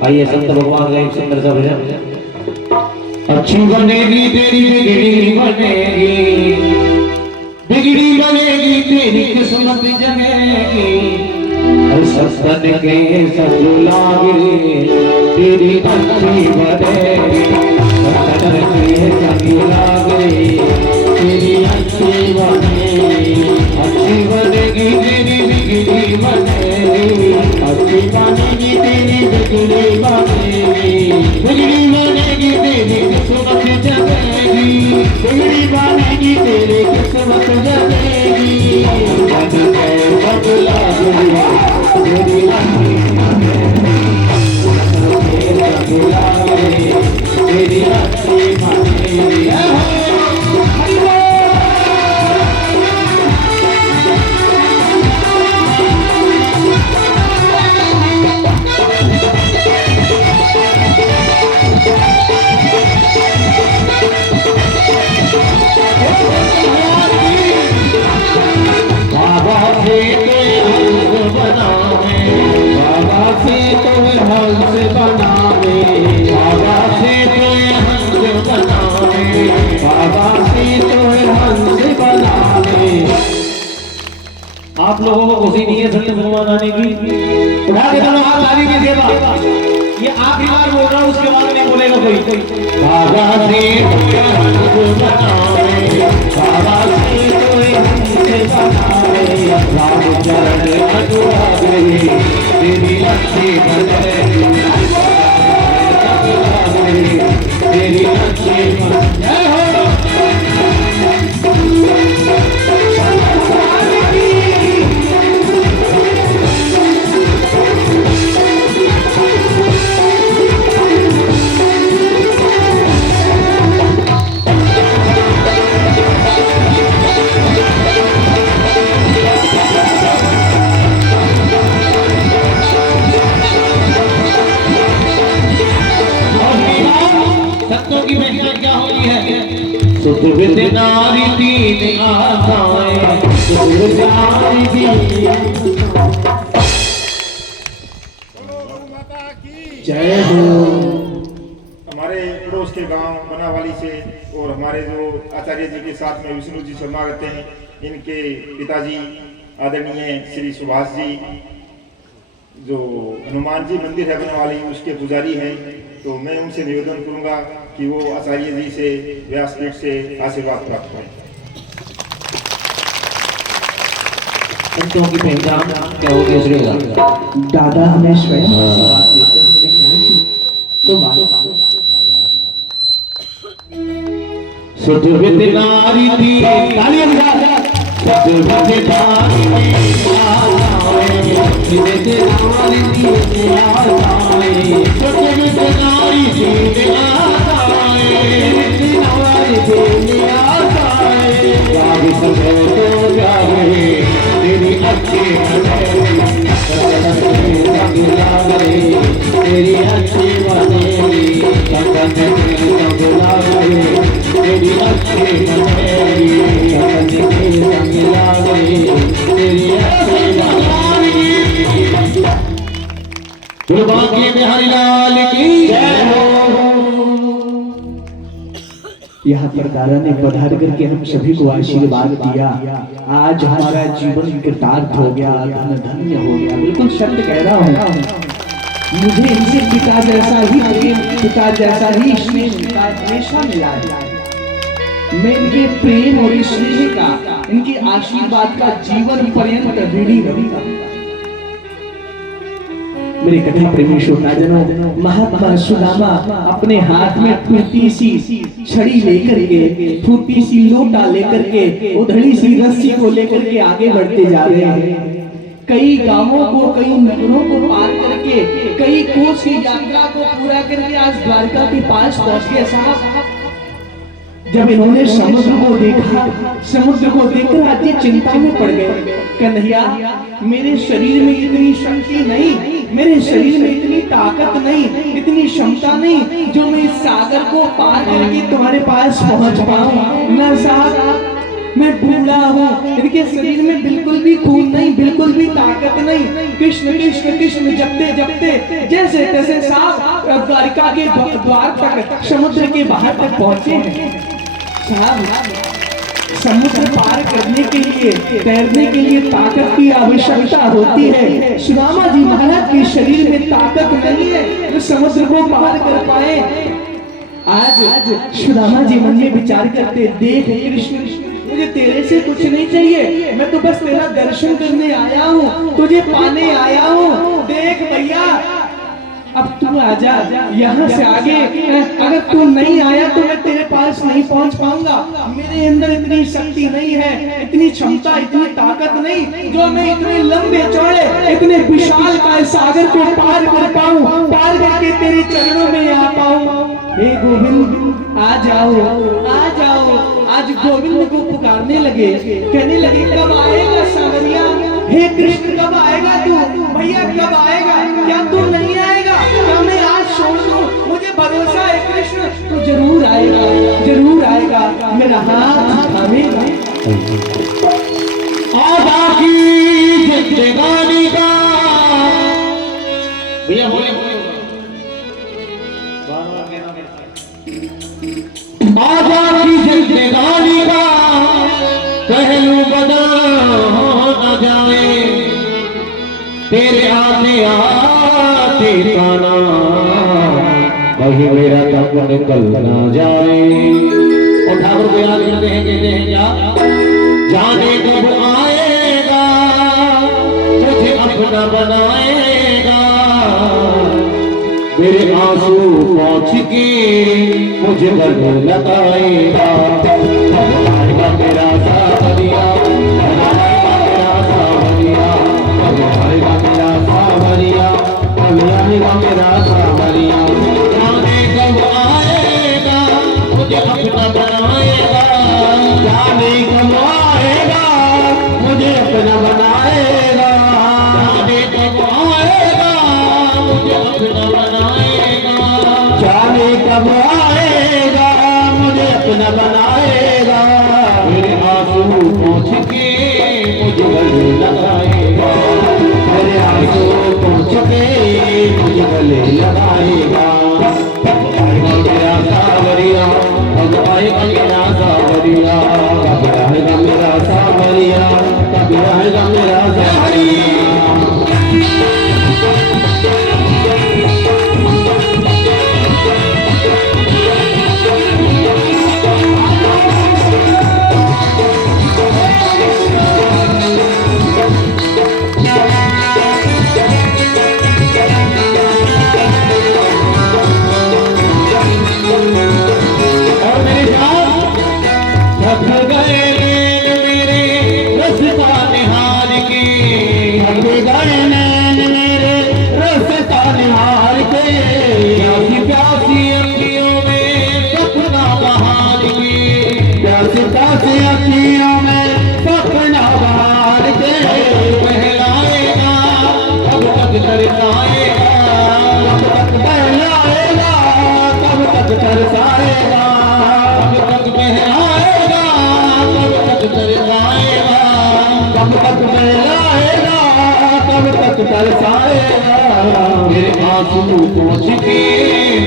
आइए संत भगवान का एक सुंदर सा भजन। अच्छी बनेगी तेरी बिगड़ी बनेगी, बिगड़ी बनेगी तेरी किस्मत जगेगी। सत्संग के ससुलागे तेरी अच्छी बनेगी, सत्संग के ससुलागे तेरी अच्छी बनेगी। अच्छी बनेगी तेरी बिगड़ी बनेगी, अच्छी बनेगी तेरी बिगड़ी बनेगी। बिगड़ी बनेगी तेरी किस्मत जगेगी, बिगड़ी बनेगी तेरी किस्मत जगेगी। बदला तेरी अच्छी तेरी अच्छी बनेगी। बाबा से तो बनावे, बाबा से तो हंस बनावे, बाबा से तो हंस बनावे, बाबा से तो हंस बनावे। आप लोगों को खुशी नहीं है संत भगवान आने की? उठा के दोनों हाथ ताली की सेवा। ये आखिरी बार बोल रहा हूँ, उसके बाद नहीं बोलेगा कोई। बाबा से तो हंस बनावे, बाबा से तो हंस बनावे, राम चरण अनुरागे तेरी अच्छी बनेगी, तेरी अच्छी बनेगी। सुखविद नारी दीन आसाएं, सुखविद नारी दीन। जय हो। हमारे पड़ोस के गांव बनावाली से और हमारे जो आचार्य जी के साथ में विष्णु जी शर्मा रहते हैं, इनके पिताजी आदरणीय श्री सुभाष जी, जो हनुमान जी मंदिर है बनावाली, उसके पुजारी हैं। तो मैं उनसे निवेदन करूंगा कि वो आचार्य जी से व्यासपीठ से आशीर्वाद प्राप्त करें। संतों की पहचान क्या होगी इसलिए दादा हमें स्वयं आशीर्वाद देते हैं, हमने क्या आशीर्वाद तो मानो। सुखविद नारी दी तालियां बजा, सुखविद नारी दी आसाएं, सुखविद नारी दी आसाएं, सुखविद नारी दी आसाएं, नारी दी आसाएं। जाग सके तो जागे तेरी अच्छी बनेगी, जग लागे तेरी अच्छी बनेगी, जग लागे तेरी अच्छी बनेगी, जग लागे तेरी अच्छी बनेगी। बोलो बांके बिहारी लाल की जय हो। यहाँ पर दादा ने पधार करके हम सभी को आशीर्वाद दिया। आज हमारा जीवन कृतार्थ हो गया, धन धन्य हो गया। बिल्कुल सत्य कह रहा हूँ। मुझे इनसे पिता जैसा ही प्रेम, पिता जैसा ही स्नेह हमेशा मिला है। मैं इनके प्रेम और स्नेह का, इनकी आशीर्वाद का जीवन पर्यंत ऋणी रहूंगा। मेरे कथा प्रेमी श्रोताजनों, महात्मा सुदामा अपने हाथ में फूटी सी छड़ी लेकर के, फूटी सी लोटा लेकर के, उधड़ी सी रस्सी को लेकर के आगे बढ़ते जा रहे हैं। कई गांवों को, कई नगरों को पार करके, कई कोस की यात्रा को पूरा करके आज द्वारका के पास पहुंच गए साहब। जब इन्होंने समुद्र को देखा, समुद्र को देखकर आज ये चिंता में पड़ गए। कन्हैया, मेरे शरीर में इतनी शक्ति नहीं, मेरे शरीर में इतनी ताकत नहीं, इतनी क्षमता नहीं जो मैं इस सागर को पार करके तुम्हारे पास पहुंच पाऊं। ना साहब, मैं बूढ़ा हूँ, इनके शरीर में बिल्कुल भी खून नहीं, बिल्कुल भी ताकत नहीं। कृष्ण कृष्ण कृष्ण जपते जपते जैसे तैसे साहब द्वारका के द्वार तक, समुद्र के बाहर तक पहुंचे हैं। साहब, समुद्र पार करने के लिए, तैरने के लिए ताकत की आवश्यकता होती है। सुदामा जी महाराज के शरीर में ताकत नहीं है जो समुद्र को पार कर पाए। आज सुदामा जी मन में विचार करते, देख कृष्ण, मुझे तेरे से कुछ नहीं चाहिए, मैं तो बस तेरा दर्शन करने आया हूँ, तुझे पाने आया हूँ। देख भैया, अब तू आजा, यहाँ से आगे अगर तू नहीं आया तो मैं तेरे पास नहीं पहुँच पाऊंगा। मेरे अंदर इतनी शक्ति नहीं है, इतनी क्षमता, इतनी ताकत नहीं जो मैं इतने लंबे चौड़े, इतने विशाल काय सागर को पार कर पाऊं, पार करके तेरे चरणों में आ पाऊं। हे गोविंद, आ जाओ, आ जाओ। आज गोविंद को पुकारने लगे, कहने लगे, कब आएगा सावरिया? हे कृष्ण, कब आएगा तू? भैया कब आएगा? क्या तू नहीं आएगा? क्या मैं आज छोड़ दूं? मुझे भरोसा है कृष्ण, तू जरूर आएगा, जरूर आएगा, मेरा हाथ थामेगा। आजादी जिंदगानी का भैया बोले आजादी जिंदगानी का पहलू बदल न जाए, तेरे आते आते ताना कहीं मेरा तब निकल ना जाए। और ठाकुर को याद करते हैं, कहते हैं क्या, जाने कब आएगा मुझे अपना बनाएगा, मेरे आंसू पहुंच के मुझे गले लगाएगा। आएगा मेरा सावरिया, आएगा मेरा सावरिया, आएगा मेरा सावरिया, आएगा मेरा सावरिया। जाने कब आएगा मुझे अपना बनाएगा, जाने कब आएगा मुझे अपना बनाएगा, जाने कब आएगा मुझे अपना बनाएगा, जाने कब आएगा मुझे अपना बनाएगा, मेरे आंसू पोंछ के मुझे गले लगाएगा, मेरे आंसू पोंछ के मुझे गले लगाएगा। आएगा मेरा सावरिया, कब आएगा मेरा सावरिया, कब आएगा मेरा सावरिया, कब आएगा मेरा सावरिया। तक तरसाएगा, मेरे आंसू पहुंच के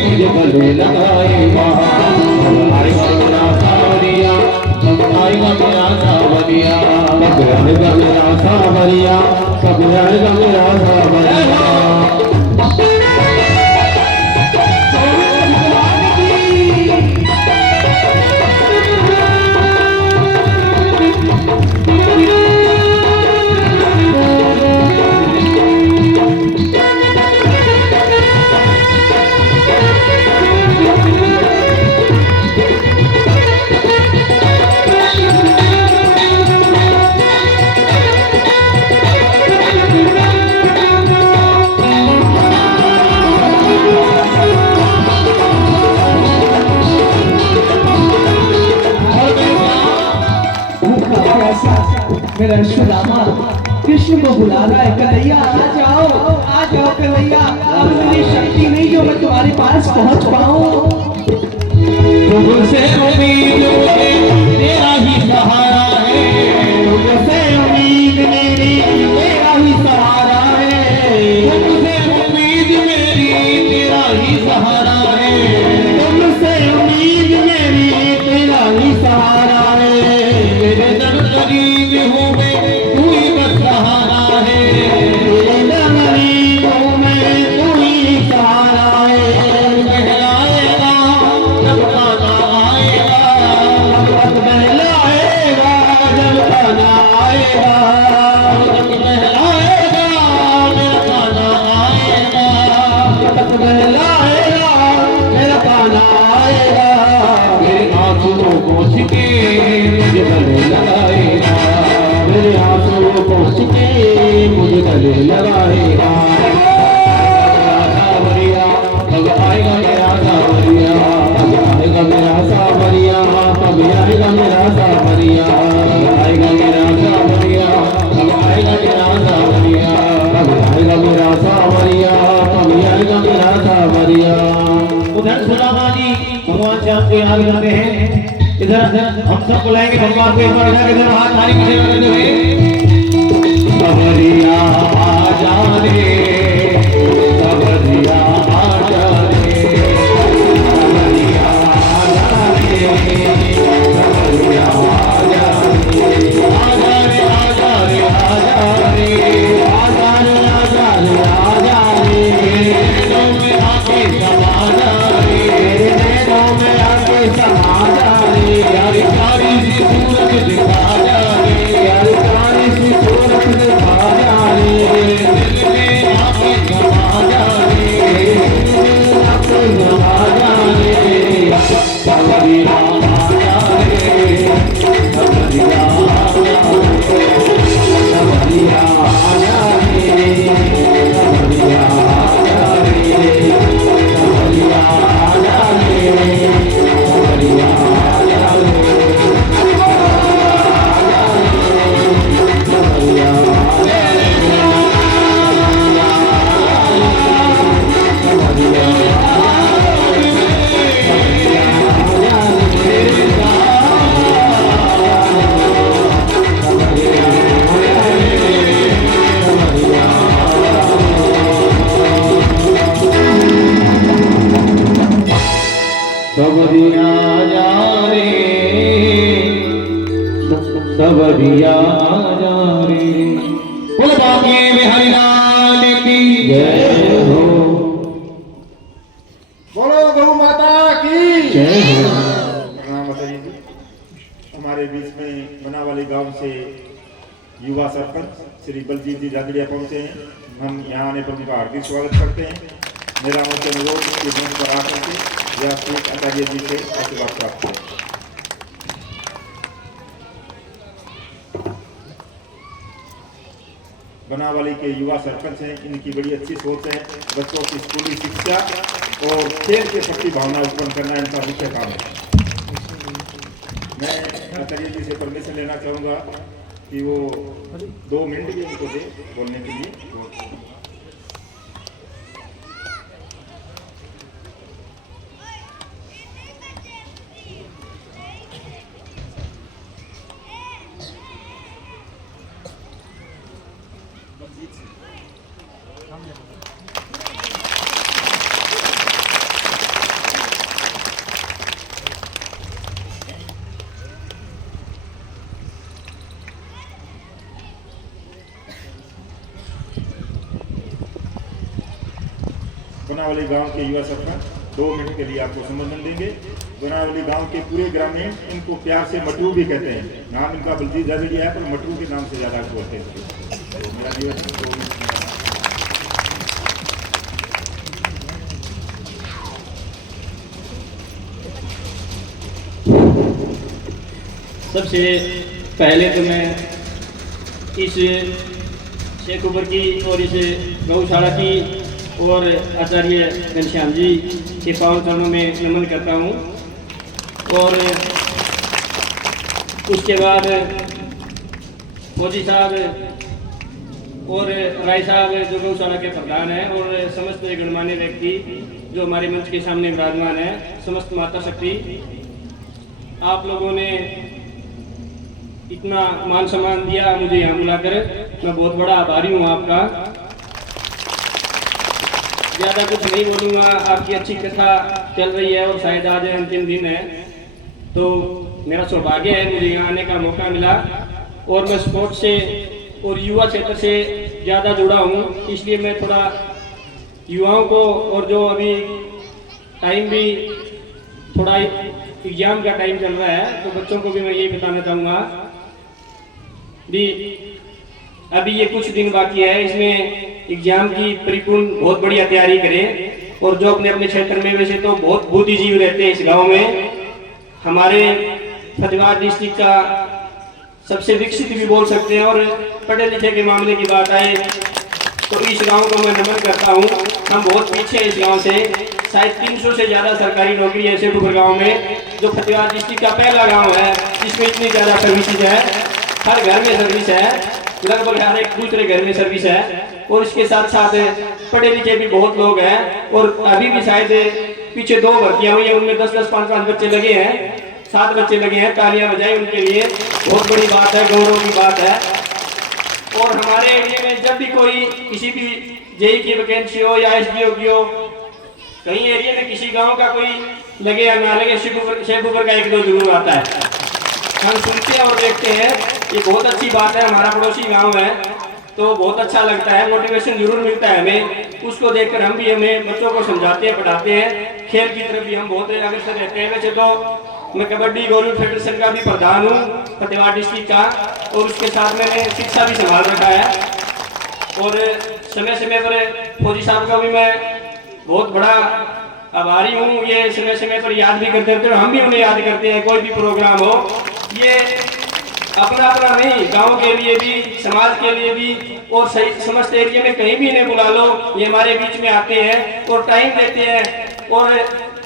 मुझे गले लगाएगा। आएगा मेरा सावरिया, आएगा मेरा सावरिया, कब आएगा मेरा सावरिया, कब आएगा मेरा सावरिया। मेरा सुदामा कृष्ण को बुला रहा है। कन्हैया आ जाओ कन्हैया, अब मेरी शक्ति नहीं जो मैं तुम्हारे पास पहुंच पाऊं। तुमसे उम्मीद मुझे तेरा ही सहारा है, तुमसे उम्मीद मेरी तेरा ही सहारा है, तुमसे उम्मीद मेरी तेरा ही सहारा है, तुमसे उम्मीद मेरी तेरा ही सहारा है। मेरे दर करीब हूँ मैं, तू ही बस सहारा है, मेरे दर करीब हूँ मैं, तू ही सहारा है। कहलाएगा जब गाना आएगा, जब कहलाएगा जब गाना आएगा, जब कहलाएगा मेरा गाना आएगा, जब कहलाएगा मेरा गाना आएगा। मेरे आंसुओं को छिपे मुझे गले लगाएगा, मेरे आंसुओं को छिपे मुझे गले लगाएगा। सावरिया कब आएगा मेरा सावरिया, कब आएगा मेरा सावरिया, कब आएगा मेरा सावरिया, कब आएगा मेरा सावरिया, कब आएगा मेरा सावरिया, कब आएगा मेरा सावरिया, कब आएगा मेरा सावरिया। उधर सुदामा जी भगवान श्याम को याद करते हैं, इधर हम सब बुलाएंगे भगवान को, इधर हाथ ताली करते हुए। सावरिया आजा रे, सावरिया आजा रे, सावरिया आजा रे, सावरिया आजा रे, आजा रे आजा रे आजा रे, आजा रे आजा रे आजा रे, नैनों में आके समा जा रे, नैनों में आके समा जा रे, यारी प्यारी सी सूरत दिखा जा रे, यारी प्यारी सी सूरत दिखा जा रे, दिल में आके समा जा रे, दिल में आके समा जा रे। सावरिया आजा रे, सावरिया आजा रे, सावरिया आजा रे, सावरिया आजा रे, सावरिया आजा रे, सावरिया आजा सावरिया आजा रे, सावरिया आजा रे। बोल बाकी बिहारी लाल की जय हो, बोलो गौ माता की जय हो। प्रणाम माता जी। हमारे बीच में बनावाली गांव से युवा सरपंच श्री बलजीत जी रादड़िया पहुंचे हैं। हम यहाँ आने पर उनका हार्दिक स्वागत करते हैं। मेरा उनसे अनुरोध कि मंच पर आकर के या श्री आचार्य जी से आशीर्वाद प्राप्त करें। बनावाली के युवा सरपंच हैं, इनकी बड़ी अच्छी सोच है। बच्चों की स्कूली शिक्षा और खेल के प्रति भावना उत्पन्न करना इनका मुख्य काम है। मैं आचार्य जी से परमिशन लेना चाहूँगा कि वो 2 मिनट भी उनको दे बोलने के लिए। बनावली गांव के युवा सरपंच 2 मिनट के लिए आपको संबोधन देंगे। बनावली गांव के पूरे ग्रामीण इनको प्यार से मटरू भी कहते हैं। नाम इनका बलजीत जाजड़िया है, पर मटरू के नाम से ज्यादा बोलते हैं। तो मेरा निवेदन सबसे पहले तो मैं इस शेख उबर की और इस गौशाला की और आचार्य घनश्याम जी के पावन चरणों में नमन करता हूँ। और उसके बाद फौजी साहब और राय साहब जो गौशाला के प्रधान हैं और समस्त गणमान्य व्यक्ति जो हमारे मंच के सामने विराजमान हैं, समस्त माता शक्ति, आप लोगों ने इतना मान सम्मान दिया मुझे यहाँ बुलाकर, मैं बहुत बड़ा आभारी हूँ आपका। ज़्यादा कुछ नहीं बोलूँगा, आपकी अच्छी कथा चल रही है और शायद आज अंतिम दिन है, तो मेरा सौभाग्य है मुझे यहाँ आने का मौका मिला। और मैं स्पोर्ट्स से और युवा क्षेत्र से ज़्यादा जुड़ा हूँ, इसलिए मैं थोड़ा युवाओं को, और जो अभी टाइम भी थोड़ा एग्जाम का टाइम चल रहा है, तो बच्चों को भी मैं यही बताना चाहूँगा भी अभी ये कुछ दिन बाकी है, इसमें एग्जाम की परिपूर्ण बहुत बढ़िया तैयारी करें। और जो अपने अपने क्षेत्र में, वैसे तो बहुत बुद्धिजीवी रहते हैं इस गांव में, हमारे फतेहाबाद डिस्ट्रिक्ट का सबसे विकसित भी बोल सकते हैं। और पढ़े लिखे के मामले की बात आए तो इस गांव को मैं नमन करता हूं। हम बहुत पीछे इस गांव से, शायद 300 से ज़्यादा सरकारी नौकरी है शेखपुर गांव में, जो फतेहाबाद डिस्ट्रिक्ट का पहला गांव है जिसमें इतनी ज़्यादा सर्विसेज है। हर घर में सर्विस है, लगभग हर एक दूसरे घर में सर्विस है। और इसके साथ साथ पढ़े लिखे भी बहुत लोग हैं। और अभी भी शायद पीछे 2 भर्तियाँ हुई हैं, उनमें 10-10, 5-5 बच्चे लगे हैं, 7 बच्चे लगे हैं। तालियां बजाएं उनके लिए, बहुत बड़ी बात है, गौरव की बात है। और हमारे एरिया में जब भी कोई किसी भी जेई की वैकेंसी हो या एसडीओ की हो, कहीं एरिया में किसी गांव का कोई लगे या ना लगे, शेखपुर का 1-2 जरूर आता है। हम सुनते हैं और देखते हैं, ये बहुत अच्छी बात है। हमारा पड़ोसी गांव है तो बहुत अच्छा लगता है, मोटिवेशन जरूर मिलता है हमें। उसको देखकर हम भी हमें बच्चों को समझाते हैं, पढ़ाते हैं। खेल की तरफ भी हम बहुत अग्रसर रहते हैं। वैसे तो मैं कबड्डी गवर्नमेंट फेडरेशन का भी प्रधान हूँ फतेहाबाद डिस्ट्रिक्ट का, और उसके साथ मैंने शिक्षा भी संभाल रखा है। और समय समय पर फौजी साहब का भी मैं बहुत बड़ा आभारी हूँ। ये समय समय पर याद भी करते रहते हैं, हम भी उन्हें याद करते हैं। कोई भी प्रोग्राम हो, ये अपना अपना नहीं, गांव के लिए भी, समाज के लिए भी, और सही समस्त एरिया में कहीं भी इन्हें बुला लो, ये हमारे बीच में आते हैं और टाइम देते हैं और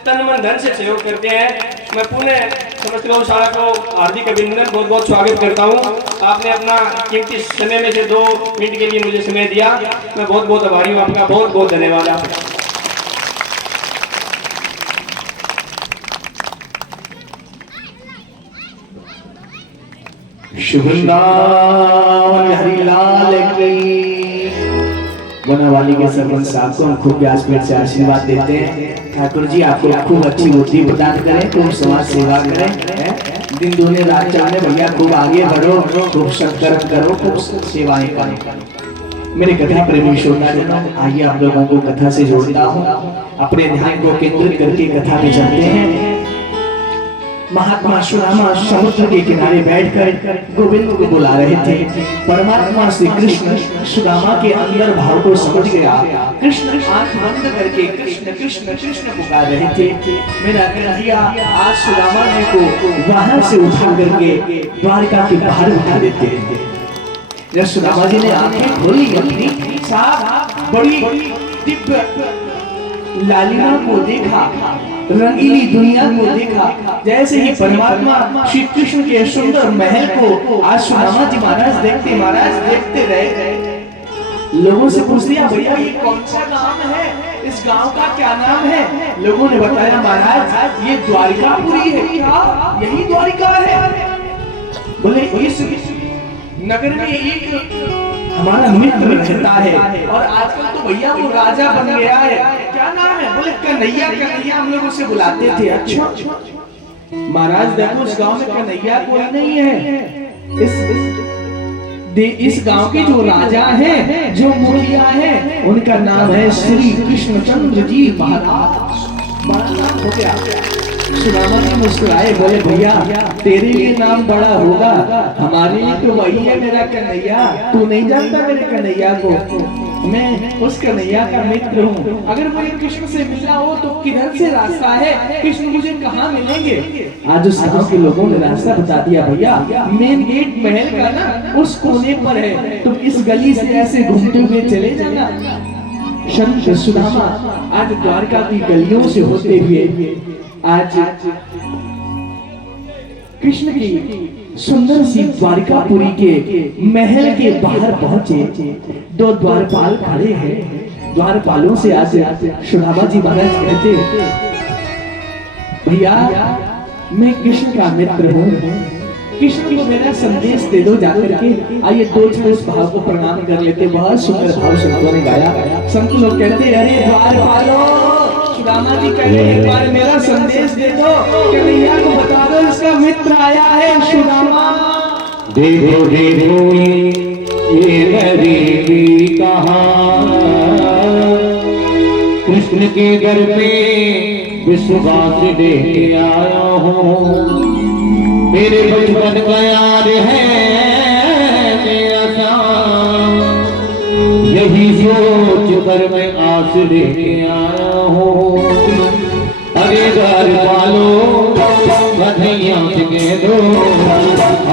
तन मन धन से सहयोग करते हैं। मैं पुनः समस्त गौशाला को हार्दिक अभिनंदन, बहुत बहुत स्वागत करता हूँ। आपने अपना कीमती समय में से 2 मिनट के लिए मुझे समय दिया, मैं बहुत बहुत आभारी हूँ आपका। बहुत बहुत धन्यवाद आपका। शुभ वृंदावन हरि लाल की। बनावाली के सरपंच साहब को हम खूब व्यासपीठ से आशीर्वाद देते हैं। ठाकुर जी आपको खूब अच्छी बुद्धि प्रदान करें, खूब समाज सेवा करें, दिन दूने रात चढ़ने भैया, खूब आगे बढ़ो, खूब सत्कर्म करो, खूब सेवाएं करो। मेरे कथा प्रेमी श्रोताजनों, आइए आप लोगों को कथा से जोड़ता हूँ। अपने ध्यान को केंद्रित करके कथा में चलते हैं। महात्मा सुदामा समुद्र के किनारे बैठकर गोविंद को बुला रहे थे। परमात्मा श्री कृष्ण सुदामा के अंदर भाव को समझ गया। कृष्ण आंख बंद करके कृष्ण कृष्ण कृष्ण पुकार रहे थे। मेरा कन्हैया आज सुदामा ने को वहां से उठा करके द्वारका के बाहर उठा देते हैं। जब सुदामा जी ने आंखें खोली अपनी, साफ बड़ी दिव्य लालिमा को देखा, रंगीली दुनिया को देखा। जैसे ही परमात्मा श्री कृष्ण के सुंदर महल को आज सुदामा जी महाराज देखते रहे। लोगों से पूछ लिया, भैया ये कौन सा गांव है, इस गांव का क्या नाम है? लोगों ने बताया, महाराज ये द्वारिकापुरी है। क्या यही द्वारिका है? बोले इस नगर में एक हमारा मित्र रहता है। और आजकल तो भैया वो राजा बन गया है, क्या नाम है, बोले कन्हैया, कन्हैया हम लोग उसे बुलाते थे। अच्छा महाराज देखो उस गांव में कन्हैया कोई नहीं है। इस गांव के जो राजा हैं, जो मुखिया हैं, उनका नाम है श्री कृष्णचंद्र जी महाराज। बड़ा नाम हो गया। सुदामा जी मुस्कुराए, बोले भैया तेरे लिए नाम बड़ा होगा, हमारे लिए तो वही है मेरा कन्हैया। तू नहीं जानता मेरे कन्हैया को, मैं उस कन्हैया का मित्र हूँ। अगर मुझे कृष्ण से मिलना हो तो किधर से रास्ता है, कृष्ण मुझे कहाँ मिलेंगे? आज उस गांव के लोगों ने रास्ता बता दिया, भैया मेन गेट महल का ना उस कोने पर है, तुम इस गली से ऐसे घूमते हुए चले जाना। संत सुदामा आज द्वारका की गलियों से होते हुए आज कृष्ण की सुंदर सी द्वारकापुरी के महल के बाहर पहुंचे। दो द्वारपाल खड़े हैं। द्वारपालों से आज सुदामा जी महाराज कहते, भैया मैं कृष्ण का मित्र हूँ, कृष्ण को मेरा संदेश दे दो जाकर के। आइए दो क्षण इस भाव को प्रणाम कर लेते। बहुत सुंदर भाव संतों ने गाया। संत लोग कहते, अरे द्वारपालो, सुदामा जी कहते एक बार मेरा संदेश दे दो, कन्हैया को बता दो इसका मित्र आया है सुदामा। देखो देखो ये गरीबी कहाँ, कृष्ण के घर पे विश्वास लेके आया हूँ। मेरे बचपन का यार है मेरा शाम, यही सोच कर मैं आस लेके आया हूँ। अरे घर वालों कन्हैया से कह दो,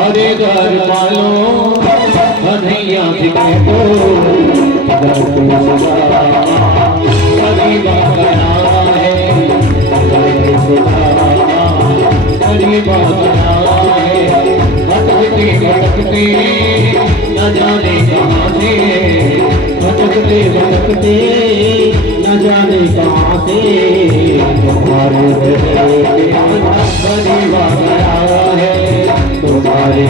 अरे घर वालों कन्हैया से कह दो, घर पे सुदामा गरीबा बना है, घर पे सुदामा गरीबा बना है। भटकते भटकते न जाने कहाँ से, भटकते भटकते न जाने कहाँ से, तुम्हारे गरीबा गया है, तुम्हारे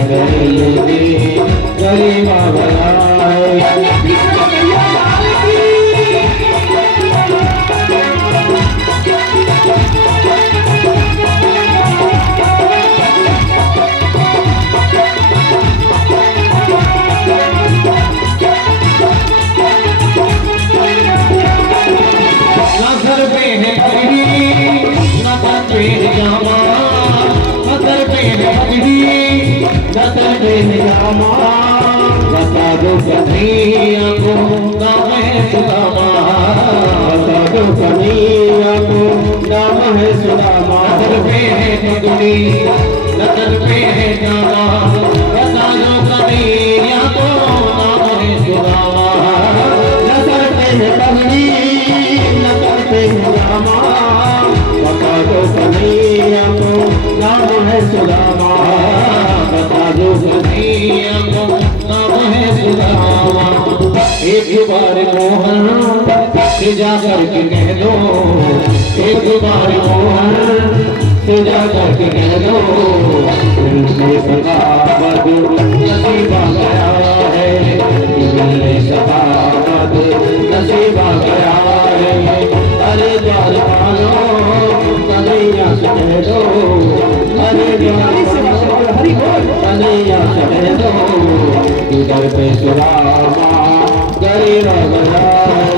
गरीबा गया है। बता दो कन्हैया को नाम है सुदामा, बता दो कन्हैया को नाम है सुदामा। नजर पे है पगड़ी, नजर पे है जामा, बता दो कन्हैया को नाम है सुदामा। नजर पे है पगड़ी, नजर पे है जामा, बता दो कन्हैया को नाम है सुदामा, बता दो कन्हैया को नाम है सुदामा। एक बार मोहन से जा करके कह दो, एक बार मोहन से जा करके कह दो, मिलने सखावत नसीबा गया है, मिलने सखावत नसीबा गया है। अरे द्वार पालो कन्हैया से कह दो, अरे द्वार कन्हैया से कह दो, इधर पे सुदामा गरीबा गया है।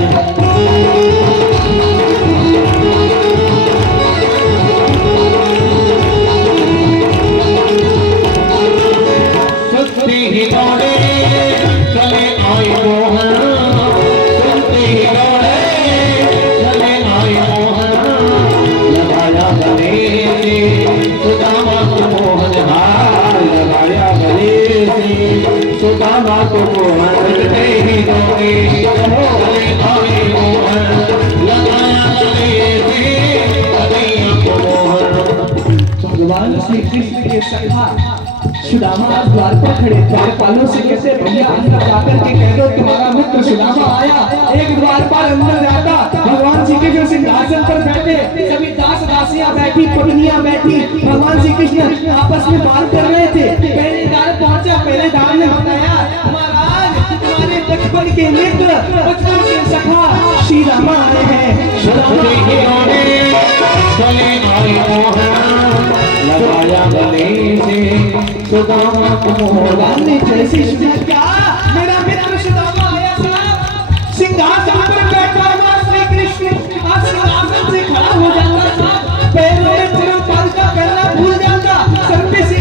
सुनते ही दौड़े चले आए मोहन, सुनते ही दौड़े चले आए मोहन, लगाया गले से सुदामा को मोहन, हार लगाया गले से सुदामा को मोहन। सुनते ही दौड़े चले आए मोहन, लगाया गले से कन्हैया को मोहन। भगवान श्री कृष्ण के सखा सुदामा द्वार पर खड़े द्वारपालों से कहते, भैया अंदर जाकर के कह दो तुम्हारा मित्र सुदामा आया। एक द्वारपाल अंदर जाता, भगवान श्री कृष्ण सिंहासन पर बैठे, सभी दास दासियां बैठी, पत्नियां बैठी, भगवान श्री कृष्ण आपस में बात कर रहे थे। पहरेदार पहुंचा, पहरेदार ने बताया महाराज तुम्हारे बचपन के मित्र, बचपन के सखा श्री रामा आए हैं। सुधामा चले आए लगाया गले से सुदामा को भगवान ने जैसे सुना क्या मेरा मित्र सुदामा आया था, सिंहासन पर बैठा हुआ श्री कृष्ण आज सिंहासन से खड़ा हो जाता था, पैरों में चिरंपाल का पहनना भूल जाता, सर पे से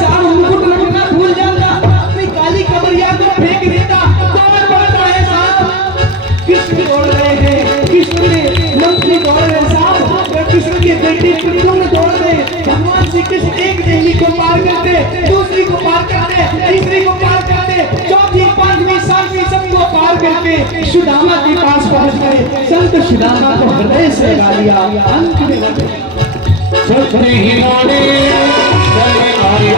सार मुकुट रखना भूल जाता, अपनी काली कमरिया को फेंक देता। कौन बढ़ता है साहब? कृष्ण दौड़ रहे हैं, कृष्ण के मंत्री दौड़ रहे हैं साहब, कृष्ण के बेटे पुत्रों में दौड़ रहे। भगवान श्री कृष्ण एक देवी को पार करते, दूसरी को पार करते, तीसरी को पार करते, चौथी पांचवी सातवीं सबको पार करके सुदामा के पास पहुंच गए। संत सुदामा को हृदय से लगा लिया। अंत में छुपने ही लौटे चले आए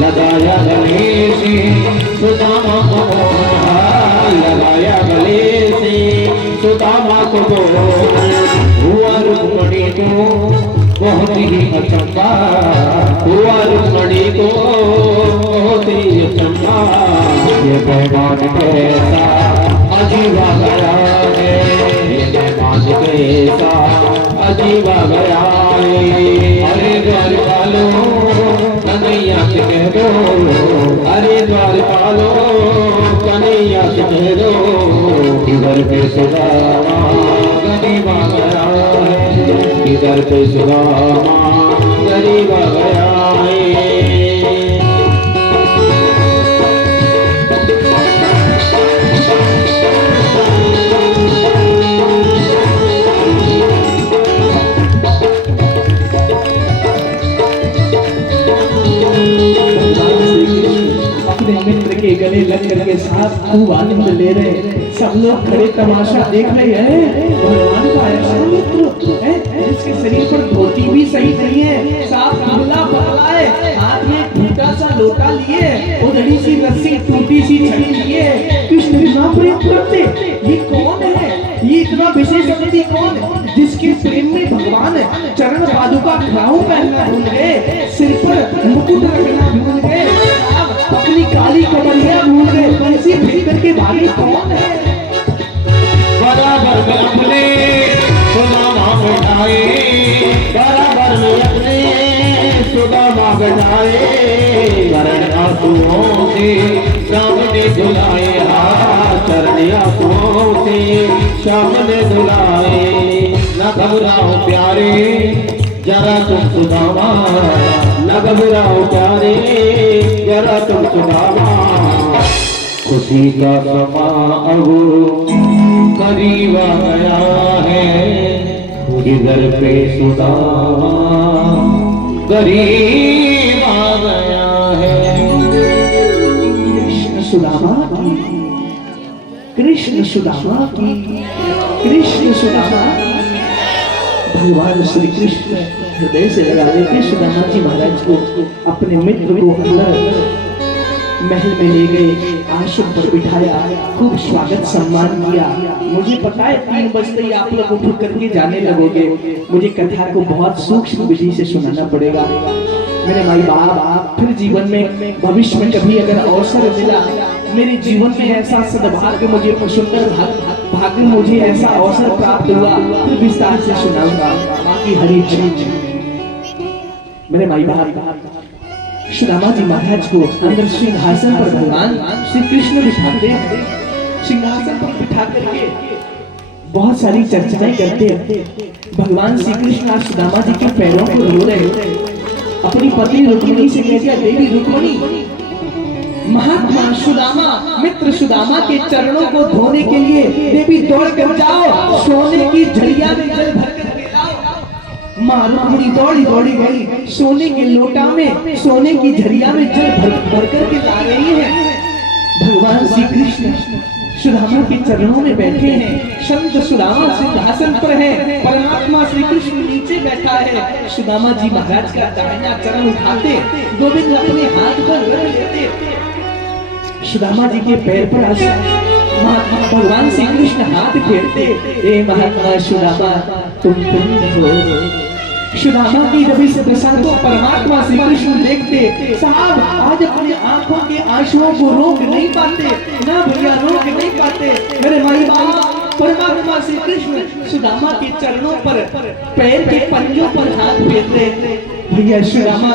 लगाया गले से सुदामा को लगाया गले से सुदामा को हुआ रुक्मणी को बहुत ही अचंबा, हुआ रुक्मणी को बहुत ही अचंबा। ये मेहमान कैसा अजीबा गया है, ये मेहमान कैसा अजीबा गया है। अरे द्वार वालों कन्हैया से कह दो, अरे द्वार वालों कन्हैया से कह दो, इधर पे सुदामा गरीबा गया है, इधर पे सुदामा गरीबा गया है। मित्र के गले लग करके साथ खूब आनंद ले रहे, सब लोग खड़े तमाशा देख रहे हैं। भगवान का ऐसा मित्र है जिसके शरीर पर धोती भी सही नहीं है, साफ दुबला पतला है, हाथ में टूटा सा लोटा लिए, उधड़ी सी रस्सी टूटी सी छड़ी लिए, कृष्ण बिना प्रेम करते। ये कौन है? ये इतना विशेष व्यक्ति कौन है जिसके प्रेम में भगवान चरण पादुका खड़ाऊ पहनना भूल गए, सिर पर मुकुट रखना भूल गए, अपनी काली कमरिया भूल गए, बंसी फेंक करके भागे। कौन है? बराबर में अपने सुदामा बैठाए, बराबर में अपने सुदामा बैठाए, चरण आंसुओं से सामने धुलाए, चरण आंसुओं से सामने धुलाए। न घबराओ प्यारे जरा तुम सुदामा, न घबराओ प्यारे जरा तुम सुदामा, खुशी का समा अब करीब आ गया है, इधर पे सुदामा करीब आ गया है। कृष्ण सुदामा की, कृष्ण सुदामा की, कृष्ण सुदामा। भगवान श्री कृष्ण हृदय से लगा लेते सुदामा जी महाराज को, अपने मित्र को अंदर महल में ले गए, आश्रम पर बिठाया, खूब स्वागत सम्मान किया। मुझे पता है 3 बजते ही आप लोग उठ करके जाने लगोगे, मुझे कथा को बहुत सूक्ष्म विधि से सुनाना पड़ेगा। मेरे माई बाप, फिर जीवन में भविष्य में कभी अगर अवसर मिला, मेरे जीवन में ऐसा सद्भाग्य मुझे सुंदर भाग्य मुझे ऐसा अवसर प्राप्त हुआ, फिर विस्तार से सुनाऊंगा। बाकी हरी हरी मेरे माई बाप सुदामा जी महाराज को अंदर सिंहासन पर भगवान श्री कृष्ण बिठाते हैं, सिंहासन पर बिठा करके बहुत सारी चर्चाएं करते हैं। भगवान श्री कृष्ण आज सुदामा जी के पैरों को रो रहे, अपनी पत्नी रुक्मिणी से कहते हैं, देवी रुक्मिणी, महात्मा सुदामा, मित्र सुदामा के चरणों को धोने के लिए देवी दौड़ कर जाओ, सोने की झड़िया में जल भर कर के लाओ। माँ रुक्मिणी दौड़ी दौड़ी गई, सोने के लोटा में, सोने की झड़िया में जल भर कर के ला रही है। भगवान श्री कृष्ण सुदामा के चरणों में बैठे हैं, संत सुदामा सिंहासन पर है, परमात्मा श्री कृष्ण नीचे बैठा है। सुदामा जी महाराज का दाहिना चरण उठाते, गोविंद अपने हाथ पर रख लेते, सुदामा जी के पैर पर भगवान श्री कृष्ण हाथ फेरते, हे महात्मा सुदामा तुम हो, सुदामा की जब इस दशा को परमात्मा श्री कृष्ण देखते, साहब आज अपनी आंखों के आंसुओं को रोक नहीं पाते, ना भैया रोक नहीं पाते। मेरे माई बाप परमात्मा श्री कृष्ण सुदामा के चरणों पर, पैर के पंजों पर हाथ फेरते। भैया सुदामा,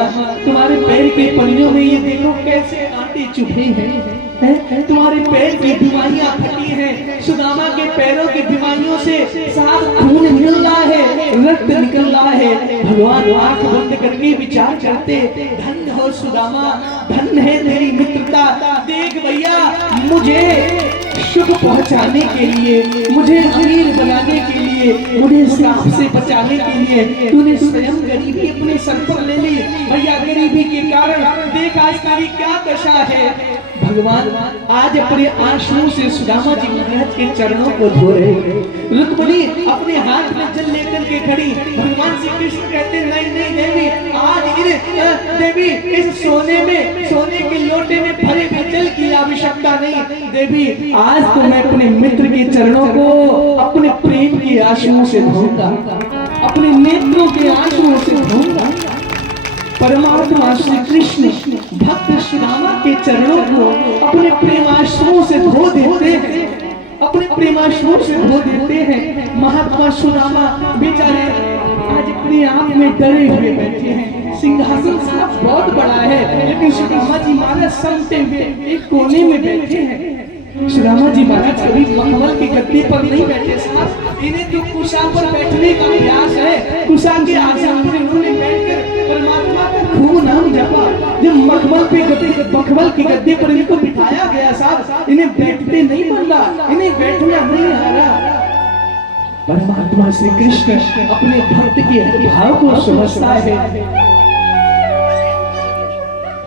तुम्हारे पैर के पंजों में ये देखो कैसे कांटे चुभे हैं, तुम्हारे पैर की बीमारियां फटी हैं। सुदामा के पैरों की बीमारियों से साफ खून निकल रहा है, रक्त निकल रहा है। भगवान आंख बंद करके विचार करते, धन्य हो सुदामा, धन्य है तेरी मित्रता। देख भैया, मुझे सुख पहुंचाने के लिए, मुझे अमीर बनाने के लिए, मुझे श्राप से बचाने के लिए तूने स्वयं गरीबी अपने सर पर ले ली। भैया गरीबी के कारण देख आज तेरी क्या दशा है। भगवान आज अपने आंसुओं से सुदामा जी महाराज के चरणों को धो रहे। रुक्मिणी अपने हाथ में जल लेकर के खड़ी। भगवान श्री कृष्ण कहते, नहीं नहीं देवी, आज देवी इस सोने के लोटे में भरे हुए जल की आवश्यकता नहीं। देवी आज तो मैं अपने मित्र के चरणों को अपने प्रेम के आंसुओं से धोऊंगा, अपने नेत्रों के आंसुओं से धोऊंगा। परमात्मा श्री कृष्ण भक्त सुदामा के चरणों को अपने प्रेमाश्रुओं से धो देते हैं, अपने प्रेमाश्रुओं से धो देते हैं। महात्मा सुदामा बेचारे आज अपने आप में डरे हुए बैठे हैं। सिंहासन साहब बहुत बड़ा है, लेकिन सुदामा जी महाराज समते हुए एक कोने में बैठे हैं। सुदामा जी महाराज कभी मखमल के गद्दे पर नहीं बैठे साहब, इन्हें तो कुशा पर बैठने का अभ्यास है। कुशा के आसन पर इन्होंने बैठकर परमात्मा का खूब नाम जपा। जब मखमल के गद्दे पर इनको बिठाया गया साहब, इन्हें बैठते नहीं बनता, इन्हें बैठना नहीं आ रहा। परमात्मा श्री कृष्ण अपने भक्त के भाव को समझता है।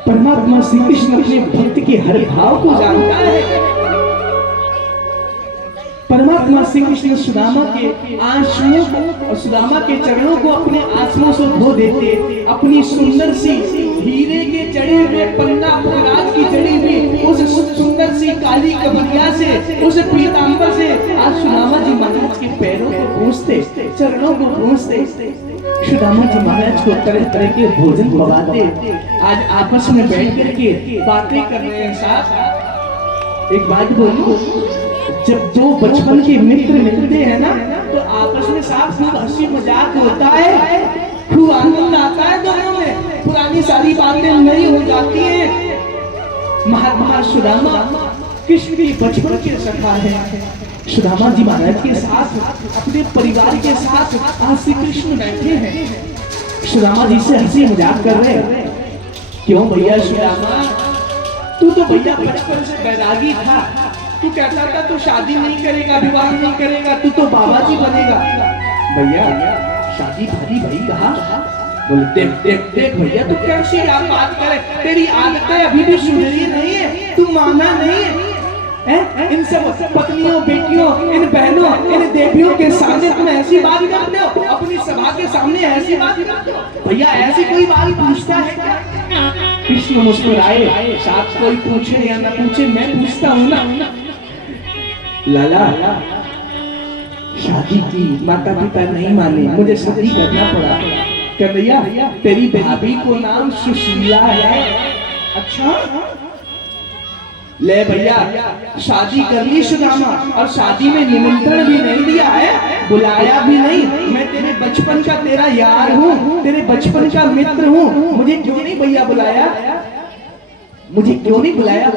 परमात्मा श्री कृष्ण अपने भक्त के हर भाव को जानता है। परमात्मा श्री कृष्ण सुदामा के आंसुओं को और सुदामा के चरणों को अपने आंसुओं से धो देते। अपनी सुंदर सी हीरे के जड़े हुए पन्ना पुराज की जड़ी हुई उस सुंदर सी काली कबरिया से, उस पीतांबर से आज सुदामा जी महाराज के पैरों को पूछते, चरणों को पूछते। सुदामा जी महाराज को तरह तरह के भोजन खवाते। आज आपस में बैठ करके बातें कर रहे हैं साहब। एक बात बोलूं, जब दो बचपन के मित्र मिलते हैं ना, तो आपस में साफ खूब हंसी मजाक होता है, खूब आनंद आता है दोनों में, पुरानी सारी बातें नई हो जाती हैं। महात्मा सुदामा कृष्ण की बचपन के सखा है। सुदामा जी महाराज के साथ अपने परिवार के साथ आज श्री कृष्ण बैठे हैं। सुदामा जी से हंसी मजाक कर रहे हैं। क्यों भैया सुदामा, तू तो भैया बचपन से बैरागी था, तू कहता था तू शादी नहीं करेगा, विवाह नहीं करेगा, तू तो बाबा जी बनेगा। भैया शादी भारी भाई कहा, बोले देख देख देख भैया तू कैसी बात करे, तेरी आदतें अभी भी सुधरी नहीं है, तू माना नहीं है। इन सब पत्नियों, बेटियों, इन बहनों, इन देवियों के सामने तुम ऐसी बात करते हो, अपनी सभा के सामने ऐसी बात करते हो। भैया ऐसी कोई बात पूछता है क्या? कृष्ण मुस्कुराए, साथ कोई पूछे या ना पूछे मैं पूछता हूँ ना। लाला शादी की माता पिता नहीं माने, मुझे शादी करना पड़ा। कन्हैया तेरी भाभी को नाम सुशीला है। अच्छा ले भैया शादी कर ली सुदामा, और शादी में निमंत्रण भी नहीं दिया है, बुलाया भी नहीं। मैं तेरे बचपन का तेरा यार हूँ, तेरे बचपन का मित्र हूँ, मुझे क्यों नहीं भैया बुलाया, मुझे क्यों नहीं बुलाया?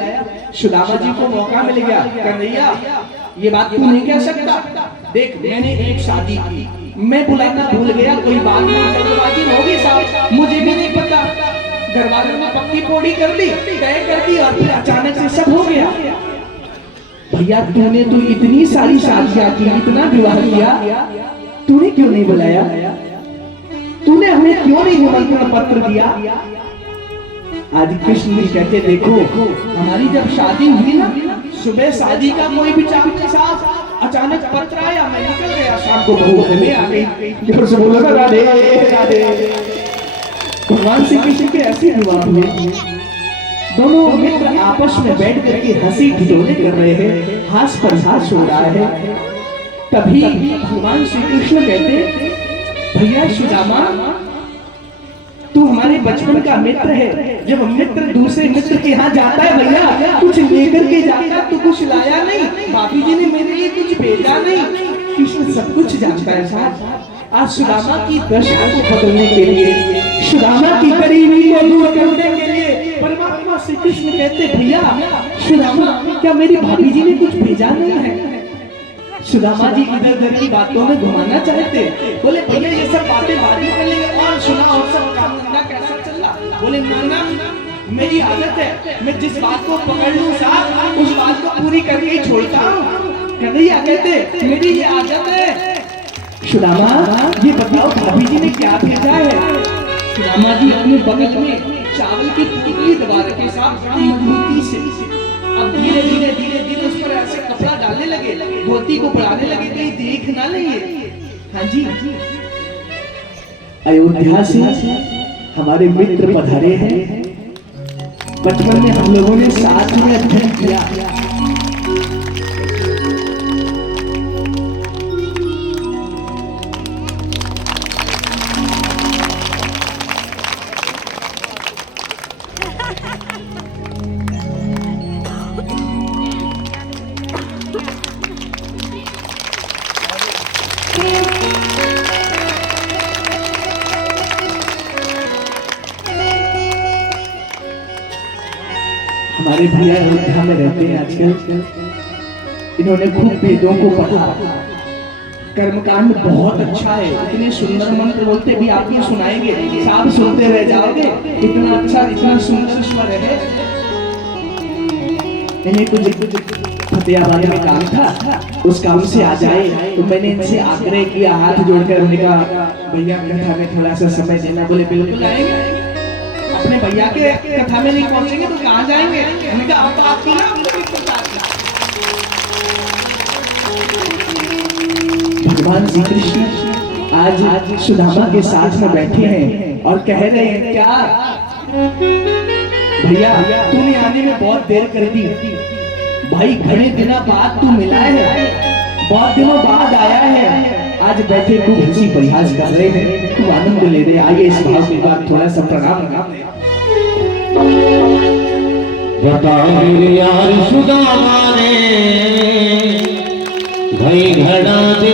सुदामा जी को मौका मिल गया। कन्हैया ये बात तू नहीं कह सकता, देख मैंने एक शादी की, मैं बुलाना भूल गया, कोई बात नहीं, जल्दबाजी होगी साहब, मुझे भी नहीं पता, घर वालों ने पक्की पोड़ी कर ली, तय कर दी, और फिर अचानक से सब हो गया। भैया तूने तो इतनी सारी शादियां की, इतना विवाह किया, तूने क्यों नहीं बुलाया? तूने हमें क्यों नहीं निमंत्रण पत्र दिया? आज कृष्ण जी कहते देखो हमारी जब शादी हुई ना, सुबह शादी का कोई विचार नहीं साहब, अचानक पत्र आया, मैं निकल गया, शाम को भूख में आ गई, जोर से बोलो ना राधे राधे। भगवान श्री कृष्ण के ऐसे विवाह हुए, दोनों मित्र आपस में बैठ करके हंसी ठिठोले कर रहे हैं, हास पर हास हो रहा है। तभी भगवान श्री कृष्ण कहते भैया सुदामा, तू हमारे बचपन का मित्र है। जब मित्र दूसरे मित्र के यहाँ जाता है भैया, कुछ लेकर के जाता, तो कुछ लाया नहीं, बापी जी ने मेरे लिए कुछ भेजा नहीं। कृष्ण सब कुछ जानता है साहब। आज सुदामा की दशा को बदलने के लिए, सुदामा की गरीबी को दूर करने के लिए परमात्मा श्री कृष्ण कहते, भैया सुदामा, क्या मेरी भाभी जी ने कुछ भेजा नहीं है? सुदामा जी इधर उधर की बातों में घुमाना चाहते, बोले भैया ये सब बातें बाद में कर लेंगे, और सुना और सब काम धंधा कैसा चल रहा? बोले नाना, मेरी आदत है, मैं जिस बात को पकड़ लूं साहब, उस बात को पूरी करके ही छोड़ता हूँ। कन्हैया कहते, मेरी ये आदत है। सुदामा, ये बताओ भाभी जी ने क्या भेजा है? सुदामा जी अपने बगल में चावल की टुकड़ी दबा रखे साहब, बड़ी मजबूती से। अब धीरे धीरे धीरे धीरे उस पर ऐसे कपड़ा डालने लगे, धोती को बढ़ाने लगे, कहीं देख ना लेंगे। हाँ जी, अयोध्या से हमारे मित्र पधारे हैं। बचपन में हम लोगों ने साथ में अध्ययन किया। हमारे भैया अयोध्या में रहते हैं आजकल। इन्होंने खूब वेदों को पढ़ा, कर्मकांड बहुत अच्छा है, इतने सुंदर मंत्र बोलते भी आपको सुनाएंगे, साफ सुनते रह जाओगे। इतना अच्छा, इतना सुंदर स्वर है। इन्हें कुछ फतेहाबाद में काम था, उस काम से आ जाए, तो मैंने इनसे आग्रह किया, हाथ जोड़कर उन्हें कहा, भैया कथा में थोड़ा सा समय देना। बोले बिल्कुल आएंगे। अपने भैया के कथा में नहीं पहुंचेंगे तो कहाँ जाएंगे? हमने कहा आप तो आपकी ना, भगवान श्री कृष्ण आज सुदामा के साथ में बैठे हैं और कह रहे हैं, क्या भैया तूने आने में बहुत देर कर दी भाई, घने दिनों बाद तू मिला है, बहुत दिनों बाद आया है। आज बैठे खूब हंसी परिहास कर रहे हैं, खूब आनंद ले रहे। आइए इस भाव के बाद थोड़ा सा प्रणाम बता यार सुदामा ने भाई घड़ा दे